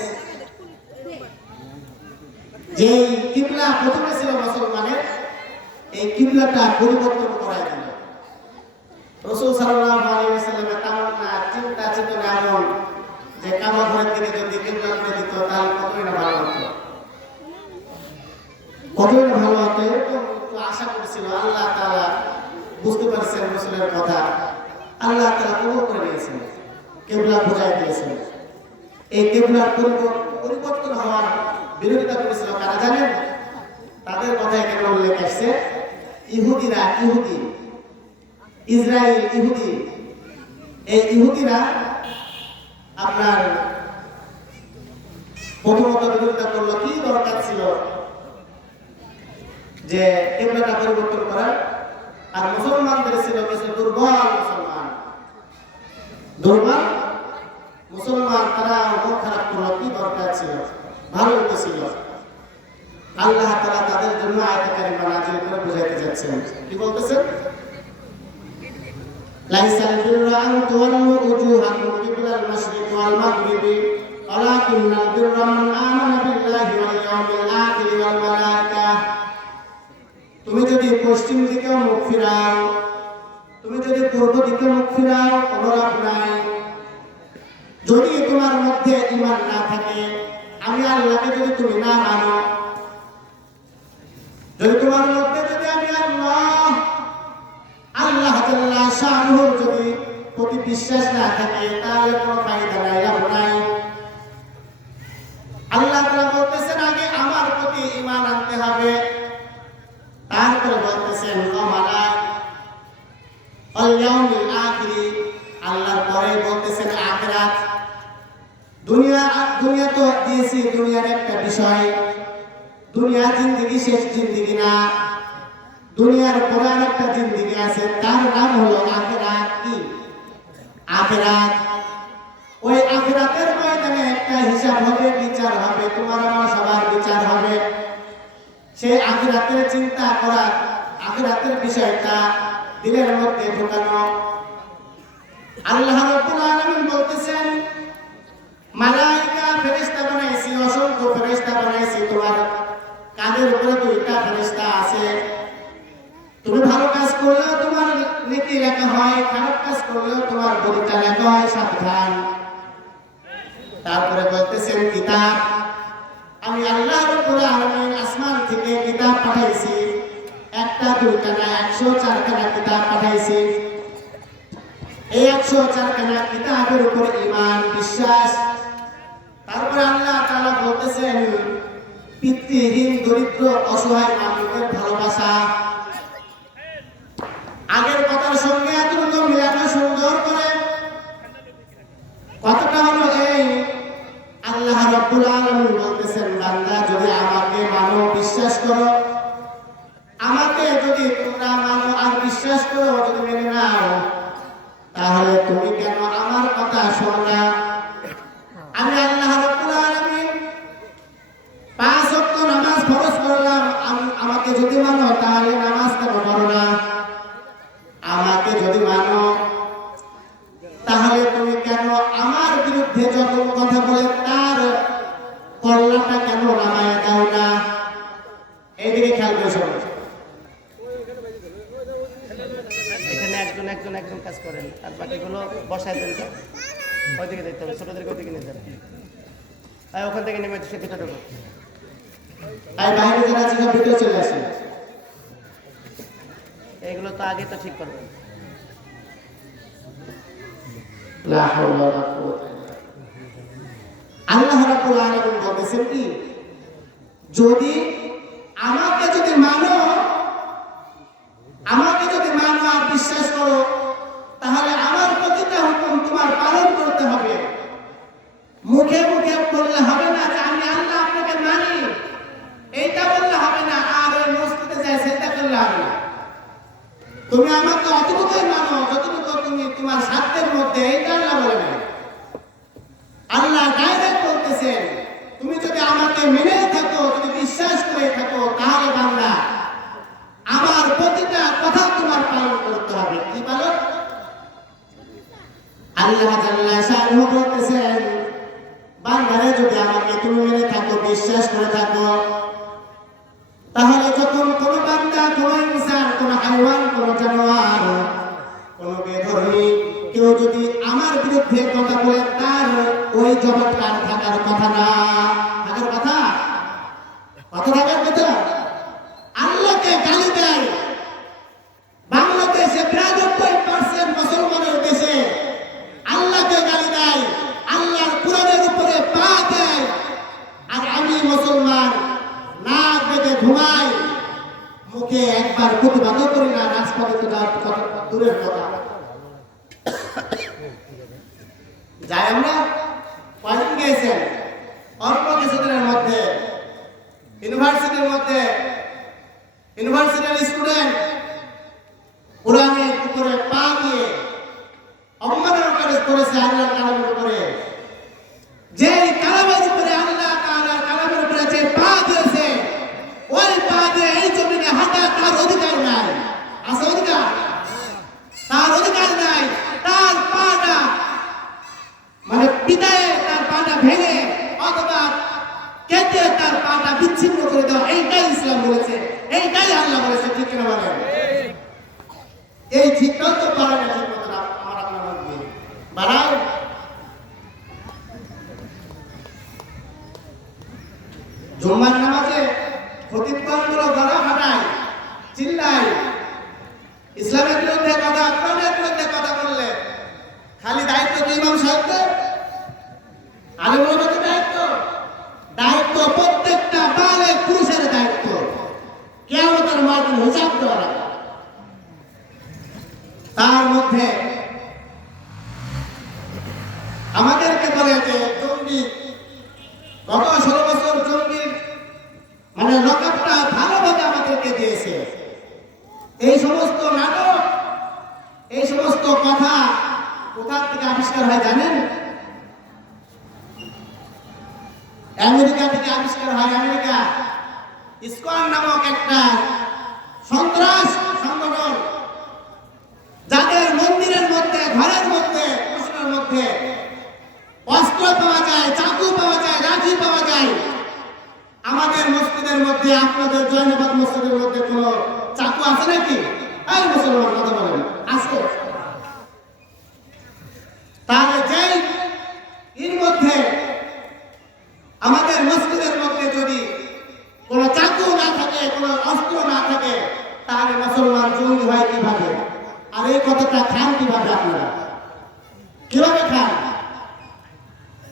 যে কিবলা প্রথমে ছিল মুসলমানের, এই কিবলাটা পরিবর্তন করা গেল। রাসূল সাল্লাল্লাহু আলাইহি ওয়াসাল্লামের তামান্না, চিন্তা চেতনা এমন যে কাবা ঘরের দিকে যদি কিবলা করে দিত তাহলে কতই না ভালো হতো, কতই না ভালো হতো। এরকম তো আশা করেছিল। আল্লাহ তাআলা বুঝতে পারছেন রাসূলের কথা, আল্লাহ তাআলা কবুল করে নিয়েছেন, কিবলা বুঝাই দিয়েছেন। এই কিবলার পরিবর্তন হওয়ার বিরোধিতা করেছিল কারা জানেন? তাদের কথা এখানে উল্লেখ আসছে, ইহুদিরা, ইসরায়েল ইহুদি। এই ইহুদিরা আপনার প্রথমত বিরোধিতা করলো। কি দরকার ছিল যে কিবলাটা পরিবর্তন করার? আর মুসলমানদের ছিল কিছু দুর্বল মুসলমান, তারা মন খারাপ করলো। কি দরকার ছিল? ভালো ছিল। আল্লাহ তাআলা তাদের জন্য আয়াত কারিমা নাযিল করে বুঝাইতে যাচ্ছেন। কি বলতেছেন? লাইসাল বিররা আন তুওয়াল্লু উজুহাকুম কিবলাল মাশরিকি ওয়াল মাগরিবি ওয়ালাকিন্নাল বিররা মান আমানা বিল্লাহি ওয়াল ইয়াউমিল আখির ওয়াল মালায়েকা। তুমি যদি পশ্চিম দিকে মুখ ফিরাও, তুমি যদি পূর্ব দিকে মুখ ফিরাও, কোনো লাভ নাই। যদি তোমার মধ্যে ঈমান না থাকে, আমি আল্লাহকে যদি তুমি না মানো, যদি তোমার মধ্যে যদি আমি আল্লাহ জাল্লা শানুর যদি প্রতি বিশ্বাস না থাকে, তাহলে কোনো ফায়দা নাই, লাভ নাই। আল্লাহ তাআলা বলতেছেন আগে আমার প্রতি ঈমান আনতে হবে, তারপরে বলতেছেন ওয়াল ইয়াউমিল আখির, আল্লাহর পরে বলতেছেন আখিরাত। দুনিয়া তো দিয়েছি, দুনিয়ার একটা বিষয়। দুনিয়া জিন্দেগি শেষ জিন্দেগি না, দুনিয়ার পরে একটা জিন্দেগি আছে, তার নাম হলো আখিরাত। কি? আখিরাত। ওই আখিরাতের ময়দানে একটা হিসাব হবে, বিচার হবে, তোমার আমার সবার বিচার হবে। সেই আখিরাতের চিন্তা করা, আখিরাতের বিষয়টা দিলের মধ্যে ঢোকানো। আল্লাহ রাব্বুল আলামিন বলতেছেন মালায়েকা ফেরেশতা বানাইছি, অসংখ্য ফেরেশতা বানাইছি, তোমার কাঁধের উপরে 2টা ফেরেশতা আছে। তুমি ভালো কাজ করলেও তোমার নেকি লেখা হয়, খারাপ কাজ করলেও তোমার বদলা লেখা হয়, সাবধান। তারপরে বলতেছেন কিতাব, আমি আল্লাহ রাব্বুল আলামিন আসমান থেকে কিতাব পাঠাইছি, 1টা 2টা না 104 খানা কিতাব পাঠাইছি। এই 104 খানা কিতাবের উপর ঈমান, বিশ্বাস। তারপরে আল্লাহ তাআলা বলতেছেন পিতৃহীন, দরিদ্র, অসহায় মানুষদের ভালোবাসা। আগের কথার সঙ্গে এতটুকু মিলানো সুন্দর করে কথাটা হলো এই, আল্লাহ রাব্বুল আলামিন বলতেছেন বান্দা যদি আমাকে মানো, বিশ্বাস করো, আমাকে যদি তোমরা মানো আর বিশ্বাস করো, যদি মেনে নাও, তাহলে তুমি কেন আমার কথা শোনো না? আমি আল্লাহ রাব্বুল আলামিন 5 ওয়াক্ত নামাজ ফরজ করলাম, আমাকে যদি মানো তাহলে নামাজ কেন পড়ো না? আমাকে যদি মানো তাহলে তুমি কেন আমার বিরুদ্ধে যত কথা বলে তার কল্লাটা কেন নামায় দাও না? এইদিকে খেয়াল করে শোনো। এখানে একজন কাজ করেন, আর বাকিগুলো বসায় দেন। তো ওইদিকে দেখতে হবে, ছোটদেরকে ওইদিকে নিয়ে যান। ওখান থেকে নেমে সে ভিতরে ঢোকো। বাইরে যারা আছে সব ভিতরে চলে আসে। এগুলো তো আগে তো ঠিক করবেন। আল্লাহ রাব্বুল আলামিন বলতেছেন কি, যদি আমাকে যদি মানো আর বিশ্বাস করো, তাহলে আমার প্রতিটা হুকুম তোমার পালন করতে হবে। মুখে মুখে বললে হবে না যে আমি আল্লাহ আপনাকে মানি, এইটা বললে হবে না। তুমি আমাকে অতটুকুই মানো যতটুকু তুমি তোমার সাধ্যের মধ্যে। এইটা আল্লাহ বলে নাই। আল্লাহ ডাইরেক্ট বলতেছেন তুমি যদি আমাকে মেনে থাকো, যদি বিশ্বাস করে থাকো, তাহলে বান্দা আমার প্রতিটা কথা তোমার পালন করতে হবে। কি পালন? আল্লাহ জাল্লা শাআনুহু বলতেছেন বান্দারে যদি আমাকে তুমি মেনে থাকো, বিশ্বাস করে থাকো, তাহলে যখন কোন বান্দা, কোন ইনসান, কোন হাইওয়ান, কোন জানোয়ার, কোন বেধর্মী কেউ যদি আমার বিরুদ্ধে কথা বলে, তার ওই জবাবটা থাকার কথা না। থাকার কথা? কথা থাকার কথা? আল্লাহকে গালি দেয়। বাংলাদেশে ৯২% মুসলমানের দেশে আল্লাহকে গালি দেয়, আল্লাহর কোরআনের উপরে পা দেয়। আর আমি মুসলমান নাক বেঁধে ঘুমাই, মুখে একবার প্রতিবাদও করি না, রাজপথে তো দূরের কথা। যাই আমরা কয়েকদিন গিয়েছেন অল্প কিছুদিনের মধ্যে ইউনিভার্সিটির স্টুডেন্ট কোরআনের উপরে পা দিয়ে অবমাননা করেছে আল্লাহর কালামের উপরে। যে কালামের উপরে আল্লাহ তাআলার কালামের উপরে যে পা দিয়েছে, ওই পা দিয়ে এই জমিনে হাঁটা তার অধিকার নাই। আছে অধিকার? তার অধিকার নাই। তার পাটা মানে পিতায়ে তার পাটা ভেঙে অথবা কেটে তার পাটা বিচ্ছিন্ন করে দেওয়া, এইটাই ইসলাম বলেছে, এইটাই আল্লাহ বলেছে। ঠিক কিনা বলেন? এই ঠিকঠাক তো পারে না। ঠিক মতো আমার আপনার মধ্যে বাড়ায়। জুম্মার নামাজে খতিবগণগুলো গলা ফাটায়, চিল্লায়, ইসলামের বিরুদ্ধে কথা, কোরআনের বিরুদ্ধে কথা বললে খালি দায়িত্ব কি ইমাম সাহেবদের? আলেম ওলামাদের দায়িত্ব? দায়িত্ব প্রত্যেকটা বালেগ পুরুষের দায়িত্ব। কিয়ামতের ময়দানে হিসাব দেওয়া লাগে। তার মধ্যে আমাদেরকে বলে যে জঙ্গি, গত 16 বছর জঙ্গির মানে লকআপটা ভালোভাবে আমাদেরকে দিয়েছে। এই সমস্ত নাটক, এই সমস্ত কথা কোথা থেকে আবিষ্কার হয় জানেন? আমেরিকা থেকে আবিষ্কার হয়। আমেরিকা ইসকন নামক একটা সন্ত্রাস সংগঠন, যাদের মন্দিরের মধ্যে, ঘরের মধ্যে, মসজিদের মধ্যে অস্ত্র পাওয়া যায়, চাকু পাওয়া যায়, লাঠি পাওয়া যায়। আমাদের মসজিদের মধ্যে, আপনাদের জয়নাবাদ মসজিদের মধ্যে কোনো চাকু আছে নাকি? এই মুসলমান কথা বলেন, আছে? তাহলে যেই এর মধ্যে আমাদের মসজিদের মধ্যে যদি কোনো চাকু না থাকে, কোনো অস্ত্র না থাকে, তাহলে মুসলমান জঙ্গি হয় কিভাবে? আর এই কথাটা খান কিভাবে? আপনারা কিভাবে খান?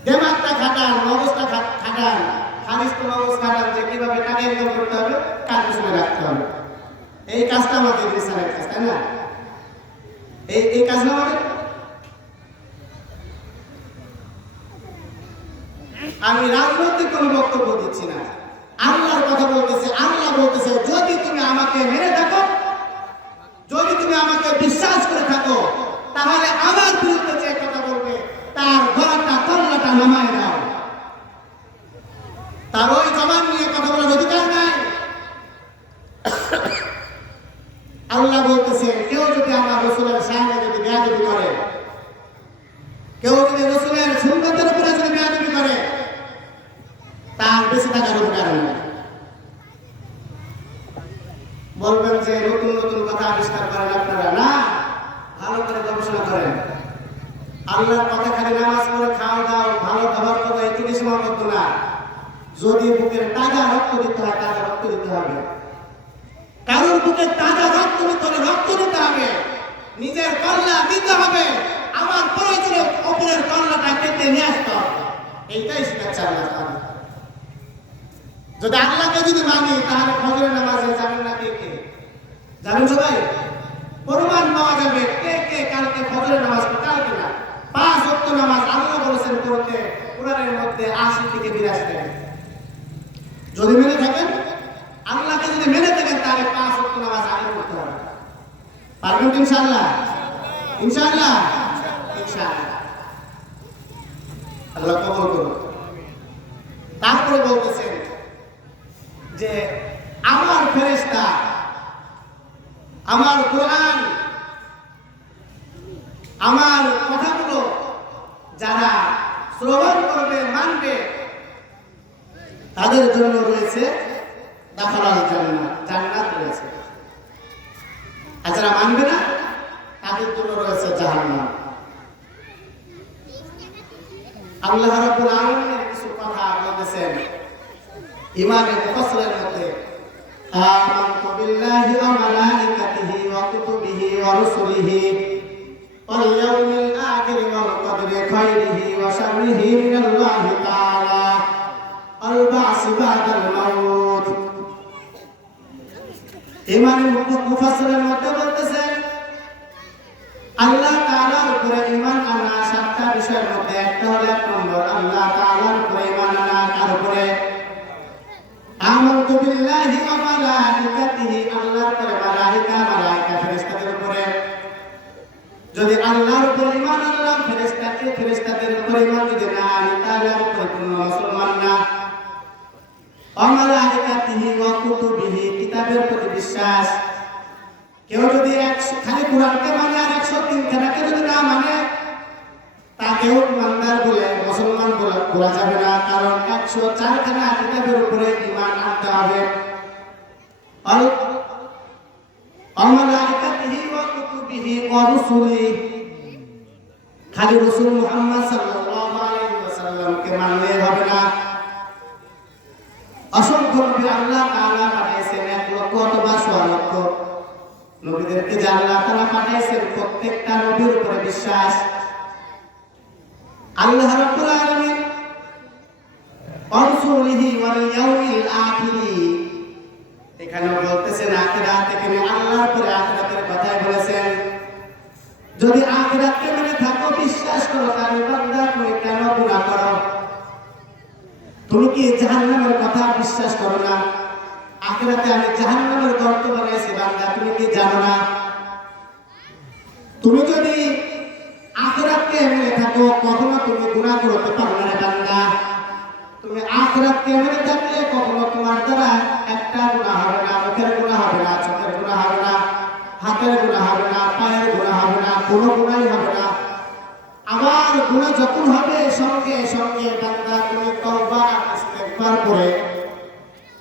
দেমাগটা খাটান, মগজটা খাটান, খালিস তো মগজ খাটান যে কিভাবে টাকা ইনকাম করতে হবে, কার পিছনে রাখতে হবে। এই কাজটা আমাদের ইসলামের কাজ, তাই না? এই কাজটা আমাদের। আমি রাজনৈতিক কোনো বক্তব্য দিচ্ছি না, আল্লাহর কথা বলতেছে। আল্লাহ বলতেছে যদি তুমি আমাকে মেনে থাকো, যদি তুমি আমাকে বিশ্বাস করে থাকো, তাহলে আমার বিরুদ্ধে যে কথা বলবে তার গলাটা, কল্লাটা নামায় দাও। তার ওই জবান নিয়ে কথা বলার অধিকার নাই। আল্লাহ বলতেছে কেউ যদি আমার রাসূলের সামনে যদি বেয়াদবি করে, কেউ যদি রাসূলের সুন্নতের উপরে যদি বেয়াদবি করে, তার বেঁচে থাকার অধিকার নেই। বলবেন যে নতুন নতুন কথা আবিষ্কার করেন আপনারা। না, ভালো করে গবেষণা করেন। আল্লাহর কথা খালি নামাজ পড়ে খাওয়া দাও, ভালো খাবার কথা এটুকু সীমাবদ্ধ না। যদি বুকের তাজা রক্ত দিতে হয়, তাজা রক্ত দিতে হবে। কারোর বুকে তাজা রক্ত দিতে হলে রক্ত দিতে হবে, নিজের কল্লা দিতে হবে, আমার প্রয়োজনে অপরের কল্লাটা কেটে নিয়ে আসতে হবে। এইটাই শিখাচ্ছে আল্লাহ। যদি আল্লাহকে যদি মানি, তাহলে ফজরের নামাজে যাবেন না? কে কে যাবেন? সবাই প্রমাণ পাওয়া যাবে কে কে কালকে ফজরের নামাজ, কালকে না 5 ওয়াক্ত নামাজ আল্লাহ বলেছেন করতে কোরআনের মধ্যে 80 থেকে 82 টাকা। যদি মেনে থাকেন, আল্লাহকে যদি মেনে থাকেন, তাহলে 5 ওয়াক্ত নামাজ আগে পড়তে হবে। পারবেন? ইনশাআল্লাহ? ইনশাআল্লাহ, ইনশাআল্লাহ। আল্লাহ কবুল করুন। তারপরে বলতেছেন যে আমার ফেরেশতা, আমার কোরআন, আমার কথাগুলো যারা শ্রবণ করবে, মানবে, তাদের জন্য রয়েছে দাখালাল জান্নাত, জান্নাত রয়েছে। আর যারা মানবে না তাদের জন্য রয়েছে জাহান্নাম। আল্লাহ রাব্বুল আলামিনের কিছু কথা বলতেছেন ইমানে মুফাসসিরের মধ্যে, আমানতু বিল্লাহি ওয়া মালাইকাতিহি ওয়া কুতুবিহি ওয়া রুসুলিহি ওয়াল ইয়াউমিল আখির ওয়াল কদরি খাইরিহি ওয়া শাররিহি মিনাল্লাহি তাআলা আল বা'স বা'দাল মাউত। ইমানে মুফাসসিরের মধ্যে বলতেছেন আল্লাহ তাআলার উপরে ঈমান আনা সাতটা বিষয়ের মধ্যে একটা হলো, এক নম্বর আল্লাহ তাআলার উপরে ঈমান আনা। কার উপরে? আমানতু বিল্লাহি ওয়া মালাইকাতিহি, আল্লাহর উপরে, মালাইকা, মালাইকা ফেরেশতাদের উপরে। যদি আল্লাহর উপরে ঈমান আনলাম, ফেরেশতাদের উপরে ঈমান যদি না আনি তাহলে আমি পরিপূর্ণ মুসলমান না। ওয়া মালাইকাতিহি ওয়া কুতুবিহি, কিতাবের প্রতি বিশ্বাস। কেউ যদি খালি কোরআনকে মানে আর 103 খানাকে যদি না মানে তাকেও ইমানদার বলে, মুসলমান বলা যাবে না। কারণ 104 খানা কিতাবের উপরে ঈমান আনতে হবে। মালাইকাতিহি ওয়া কুতুবিহি ওয়া রুসুলিহি, খালি রাসূল মুহাম্মদ সাল্লাল্লাহু আলাইহি ওয়াসাল্লামকে মানলে হবে না। অসংখ্য নবী আল্লাহ তাআলা পাঠিয়েছেন, 1 লক্ষ অথবা 100 লক্ষ নবীদেরকে যে আল্লাহ তাআলা পাঠিয়েছেন, প্রত্যেকটা নবীর উপরে বিশ্বাস। আল্লাহ রাব্বুল আলামিন রাসূলিহি ওয়াল ইয়াউমিল আখির, এখানে বলতেছেন আখিরাত থেকে আল্লাহর উপরে আখিরাতের কথাই বলেছেন। যদি আখিরাতকে মেনে থাকো, বিশ্বাস করো, তাহলে বান্দা তুমি কেন গুনাহ করো? তুমি কি জাহান্নামের কথা বিশ্বাস করো না? আখিরাতে আমি জাহান্নামের গর্ত বানাইছি বান্দা, তুমি কি জানো না? তুমি যদি আখিরাতকে মেনে থাকো, কখনো তুমি গুনাহ করতে পারবে না বান্দা। তুমি আখিরাতকে মেনে থাকলে কখনো তোমার দ্বারা একটা গুনাহ হবে না, মুখের গুনাহ হবে না, চোখের গুনাহ হবে না, হাতের গুনাহ হবে না, পায়ের গুনাহ হবে না, কোনো গুনাহই হবে না। আবার গুনাহ যখন হবে সঙ্গে সঙ্গে বান্দা তুমি তওবা ইস্তেগফার করে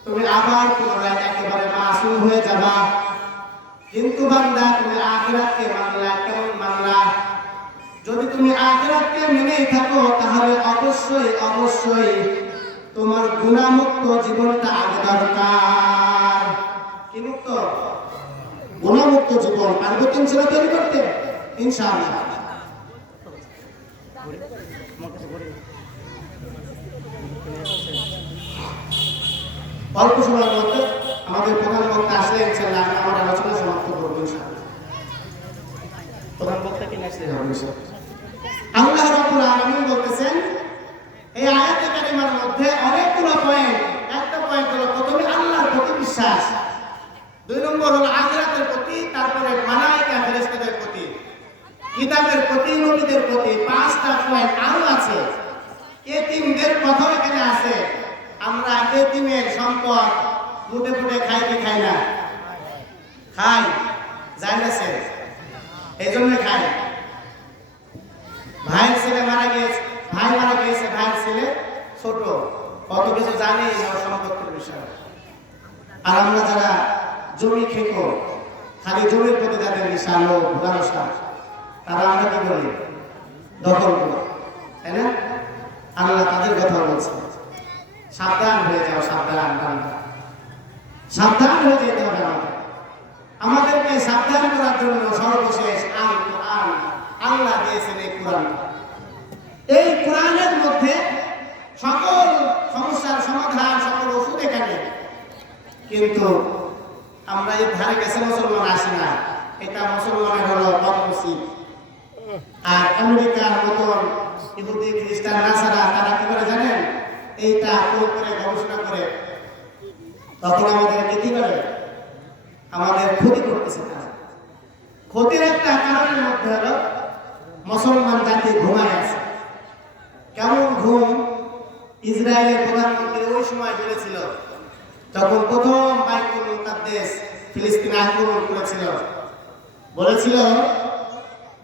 তুমি আবার পুনরায় একেবারে মাসুম হয়ে যাবা। কিন্তু বান্দা তুমি আখিরাতকে মানলা, কেমন মানলা? যদি তুমি আখিরাতকে মেনেই থাকো তাহলে অবশ্যই অবশ্যই তোমার গুনাহমুক্ত জীবনটা আগে দরকার। কি মুক্ত? গুনাহমুক্ত জীবন। পারবে তো ইনশাআল্লাহ তৈরি করতে? ইনশাআল্লাহ। অল্প সময়ের মধ্যে আমাদের প্রধান বক্তা আসলে ইনশাআল্লাহ আমি আমার আলোচনা সমাপ্ত করব ইনশাআল্লাহ। প্রধান বক্তা কি আসলে হবে ইনশাআল্লাহ। আল্লাহ রাব্বুল আলামিন বলতেছেন এই আয়াতে কারিমার মধ্যে অনেকগুলো পয়েন্ট। একটা পয়েন্ট হলো প্রথমে আল্লাহর প্রতি বিশ্বাস, 2 নম্বর হলো আখিরাতের প্রতি, তারপরে মালায়েকা ফেরেশতাদের প্রতি, কিতাবের প্রতি, নবীদের প্রতি। 5টা পয়েন্ট আরো আছে। এতিমদের কথা এখানে আছে। আমরা এতিমের সম্পদ লুটে পুটে খাই কি খাই না? খাই, যাই না সে, এই জন্য খাই। ভাইয়ের ছেলে মারা গিয়েছে, ভাইয়ের ছেলে ছোট, কত কিছু জানি না সম্পত্তির বিষয়। আর আমরা যারা জমি খেকো, খালি জমির প্রতি যাদের বিশাল ভরসা, তারা আমরা কি করি? দখল করি, তাই না? আল্লাহ তাদের কথা বলছে, সাবধান হয়ে যাও, সাবধান হয়ে যেতে হবে। আমাদেরকে সাবধান করার জন্য সর্বশেষ আল্লাহ দিয়েছেন এই কোরআন। এই কোরআনের মধ্যে সকল সমস্যার সমাধান, সকল ওষুধ এখানে। কিন্তু আমরা এই ধারে কাছে মুসলমান আসি না। এটা মুসলমানের হলো বদনসিব। আর আমেরিকার মতন ইহুদি, খ্রিস্টান, নাসারা তারা কি করে জানেন? এইটা করে গবেষণা করে তখন আমাদের কি করে? আমাদের ক্ষতি করতেছে। ক্ষতির একটা কারণের মধ্যে হলো মুসলমান জাতি ঘুমায় আছে। কেমন ঘুম? ইসরায়েলের প্রধানমন্ত্রী ওই সময় বলেছিল, যখন প্রথম বাইতুল মুকাদ্দাস ফিলিস্তিনে আক্রমণ করেছিল, বলেছিল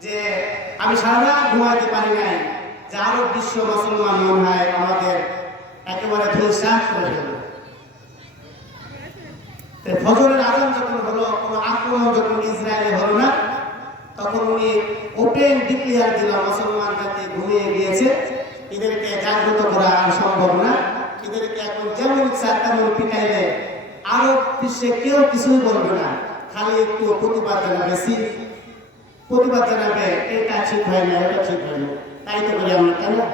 যে আমি সারা রাত ঘুমাইতে পারি নাই, যে আরব বিশ্ব মুসলমান মনে হয় আমাদের একেবারে ধূলিসাৎ করে ফেলবে। ফজরের আজান যখন হলো, কোনো আক্রমণ যখন ইসরায়েলে হলো না, তখন উনি ওপেন ডিক্লেয়ার দিল মুসলমান জাতি ঘুমিয়ে গিয়েছে, এদেরকে জাগ্রত করা আর সম্ভব না, এদেরকে এখন যেমন ইচ্ছা তেমন পিটাইলে আরব বিশ্বে কেউ কিছুই বলবে না, খালি একটু প্রতিবাদ জানাবে, প্রতিবাদ জানাবে, এটা ঠিক হয় না, এটা ঠিক হয় না। তাই তো করি আমরা, তাই না?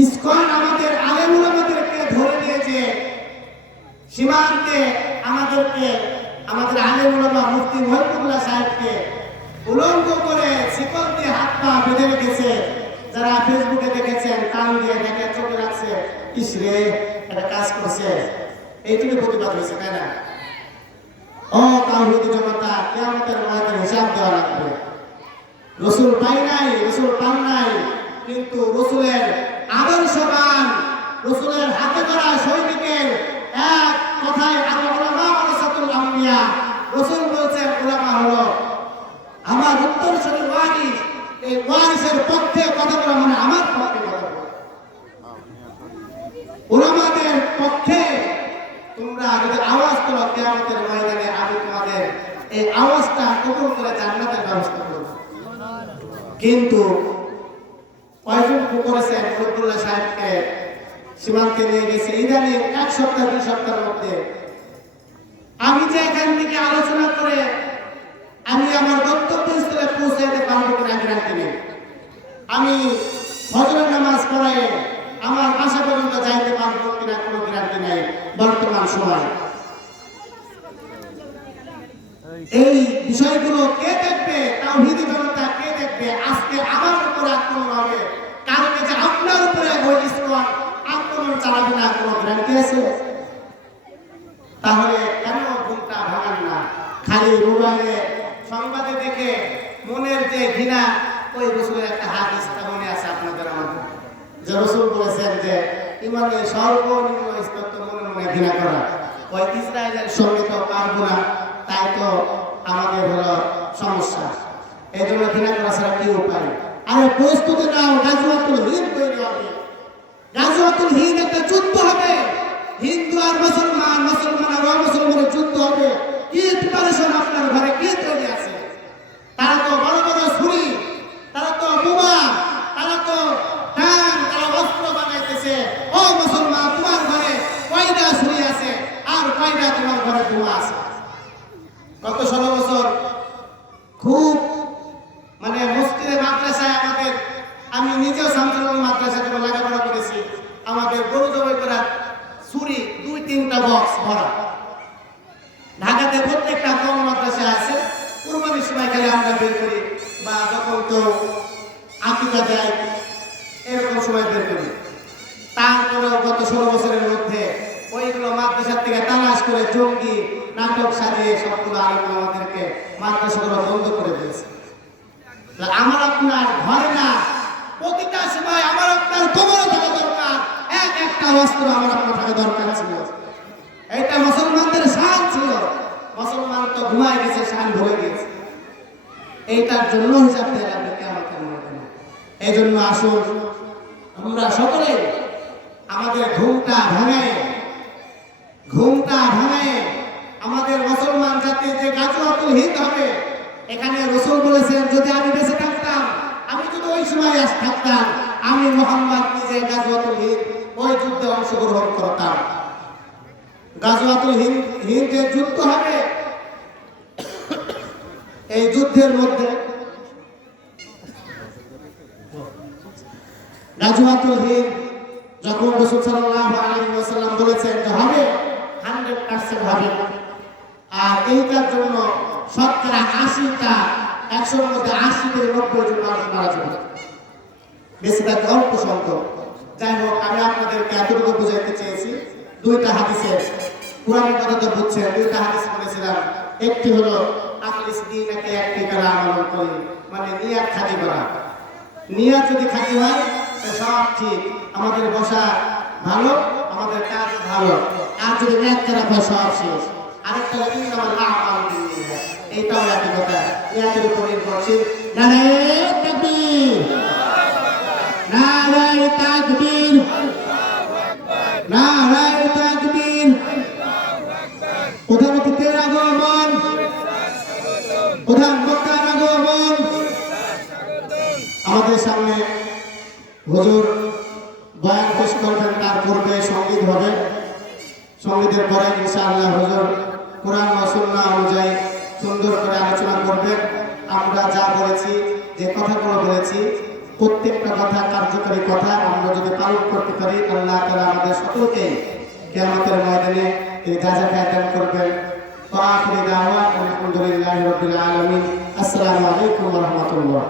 ইসকন আমাদের আলেম ওলামাদেরকে ধরে নিয়েছে সীমান্তে, আমাদের আলেম ওলামা মুফতি মহিবুল্লাহ সাহেবকে উলঙ্গ করে শিকল দিয়ে হাত পা বেঁধে রেখেছে। যারা ফেসবুকে দেখেছেন, কান দিয়ে দেখে চোখে রাখছে, ইসরে একটা কাজ করছে, এইটুকু প্রতিবাদ হয়েছে, তাই না? ও তাওহীদি জনতা, কিয়ামতের ময়দানে হিসাব দেওয়া লাগবে। রসুল পাই নাই, রসুল পান নাই, কিন্তু রসুলের আদর্শবান, রসুলের হাতে ধরা সৈনিকের এক কথায় উলামা ওয়ারাসাতুল আম্বিয়া। রসুল বলছেন উলামা হলো আমার উত্তরসূরি ওয়ারিস, এই ওয়ারিসের পক্ষে কথা বলা মানে আমার পক্ষে কথা বলা। উলামাদের পক্ষে তোমরা যদি আওয়াজ তোলো কিয়ামতের ময়দানে, আমি তোমাদের এই আওয়াজটা কবুল করে জান্নাতের ব্যবস্থা করব। কিন্তু কয়জন করেছেন মহিবুল্লাহ সাহেবকে সীমান্তে নিয়ে গেছে ইদানিং 1 সপ্তাহ 2 সপ্তাহের মধ্যে। আমি যে এখান থেকে আলোচনা করে আমি আমার গন্তব্যস্থলে পৌঁছাতে পারবো কিনা গ্যারান্টি নেই। আমি ফজরের নামাজ পড়ে আমার বাসা পর্যন্ত যাইতে পারবো কিনা কোনো গ্যারান্টি নাই বর্তমান সময়। এই বিষয়গুলো কে দেখবে? তাওহীদি জনতা কে দেখবে? আজকে আমার উপর আক্রমণ হবে, কারণ যে আপনার উপরে ওই ইসকন আক্রমণ চালাবে না, কোনো গ্যারান্টি আছে? তাহলে কেন ঘুমটা ভাঙান না? খালি মোবাইলে সংবাদে দেখে মনের যে ঘৃণা, ওই রসুলের একটা হাদিস মনে আছে আপনাদের আমাদের, যে রসুল বলেছেন যে ইমানের সর্বনিম্ন স্তর তো মনে মনে ঘৃণা করা। ওই ইসরায়েলের সঙ্গে তো পারবো না, তাই তো আমাদের হলো সমস্যা, এই জন্য ঘৃণা করা ছাড়া কি উপায়? আরে প্রস্তুতি নাও, গাজওয়াতুল হিন্দ তৈরি হবে। গাজওয়াতুল হিন্দ একটা যুদ্ধ হবে, হিন্দু আর মুসলমান, মুসলমান আর অমুসলমানের যুদ্ধ হবে। কি প্রিপারেশন আপনার ঘরে কি তৈরি আছে? তারা তো বড় বড় ছুরি, তারা তো বোমা, তারা তো ট্যাঙ্ক, তারা অস্ত্র বানাইতেছে। ও মুসলমান, তোমার ঘরে কয়টা ছুরি আছে আর কয়টা তোমার ঘরে বোমা আছে? গত 16 বছর খুব মানে মসজিদে মাদ্রাসায় আমাদের, আমি নিজেও শামসুল মাদ্রাসায় যখন লেখাপড়া করেছি, আমাদের গরু জবাই করার ছুরি 2-3টা বক্স ভরা। ঢাকাতে প্রত্যেকটা কম মাদ্রাসা আছে, কুরবানির সময় খালি আমরা বের করি, বা যখন তো আকিকা দেয় এরকম সময় বের করি। তারপরেও গত 16 বছরের মধ্যে ওইগুলো মাদ্রাসার থেকে তালাশ করে জঙ্গি নাটক সাজিয়ে সবগুলো আলেম আমাদেরকে মাদ্রাসাগুলো বন্ধ করে দিয়েছে। আমার আপনার ঘরে না, প্রতিটা সময় আমার আপনার কোমরে থাকা দরকার, একটা অস্ত্র আমার আপনার থাকা দরকার ছিল। এটা মুসলমানদের শান ছিল। মুসলমান তো ঘুমায় গেছে, শান ভরে গেছে। এইটার জন্য হিসাব দিয়ে লাগবে কিয়ামতের ময়দানে। এই জন্য আসুন আমরা সকলে আমাদের ঘুমটা ভাঙে আমাদের মুসলমান জাতির যে গাজওয়াতুল হিন্দ হবে, এখানে রাসূল বলেছেন যদি আমি বেঁচে থাকতাম, আমি যদি ওই সময় থাকতাম, আমি মুহাম্মদ নিজে গাজওয়াতুল হিন্দ ওই যুদ্ধে অংশগ্রহণ করতাম। গাজওয়াতুল হিন্দের যুদ্ধ হবে, এই যুদ্ধের মধ্যে গাজওয়াতুল হিন্দ যখন রাসূল সাল্লাল্লাহু আলাইহি ওয়াসাল্লাম বলেছেন যে হবে, 100% হবে। আর এইটার জন্য শতকরা 80টা, 100-র মধ্যে 80 থেকে 90 জন মানুষ মারা যাবে, বেশিরভাগ অল্প সংখ্যক। যাই হোক, আমি আপনাদেরকে এতটুকু বুঝাইতে চেয়েছি। 2টা হাদিসের কোরআনের কথা তো বুঝছেন, 2টা হাদিস বলেছিলাম। একটি হলো আখলিস দ্বীন নাকি একটি করে আমল করি, মানে নিয়াত খাঁটি করা। নিয়াত যদি খাঁটি হয় সব ঠিক, আমাদের বসা ভালো, আমাদের কাজ ভালো। আর যদি নিয়াত খারাপ হয় সব শেষ। আরেকটা লাগে আমার আমল দিয়ে, এইটাও একই কথা, নিয়াতের উপর নির্ভরশীল। নারায়ে তাকবীর, নারায়ে তাকবীর, নারায়ে তাকবীর। প্রধান অতিথির আগমন, প্রধান বক্তার আগমন। আমাদের সামনে হুজুর বয়ান পেশ করবেন, তার পূর্বে সঙ্গীত হবে। সঙ্গীতের পরে ইনশাআল্লাহ হুজুর কোরআন ও সুন্নাহ অনুযায়ী সুন্দর করে আলোচনা করবেন। আমরা যা বলেছি, যে কথাগুলো বলেছি, প্রত্যেকটা কথা কার্যকরী কথা আমরা যদি পালন করতে পারি, আল্লাহ তাআলা আমাদের সকলকে কিয়ামতের ময়দানে এই জাযাকে দান করবেন। ওয়া আখিরু দাওয়ানা আলহামদুলিল্লাহি রাব্বিল আলামিন। আসসালামু আলাইকুম ওয়া রাহমাতুল্লাহ।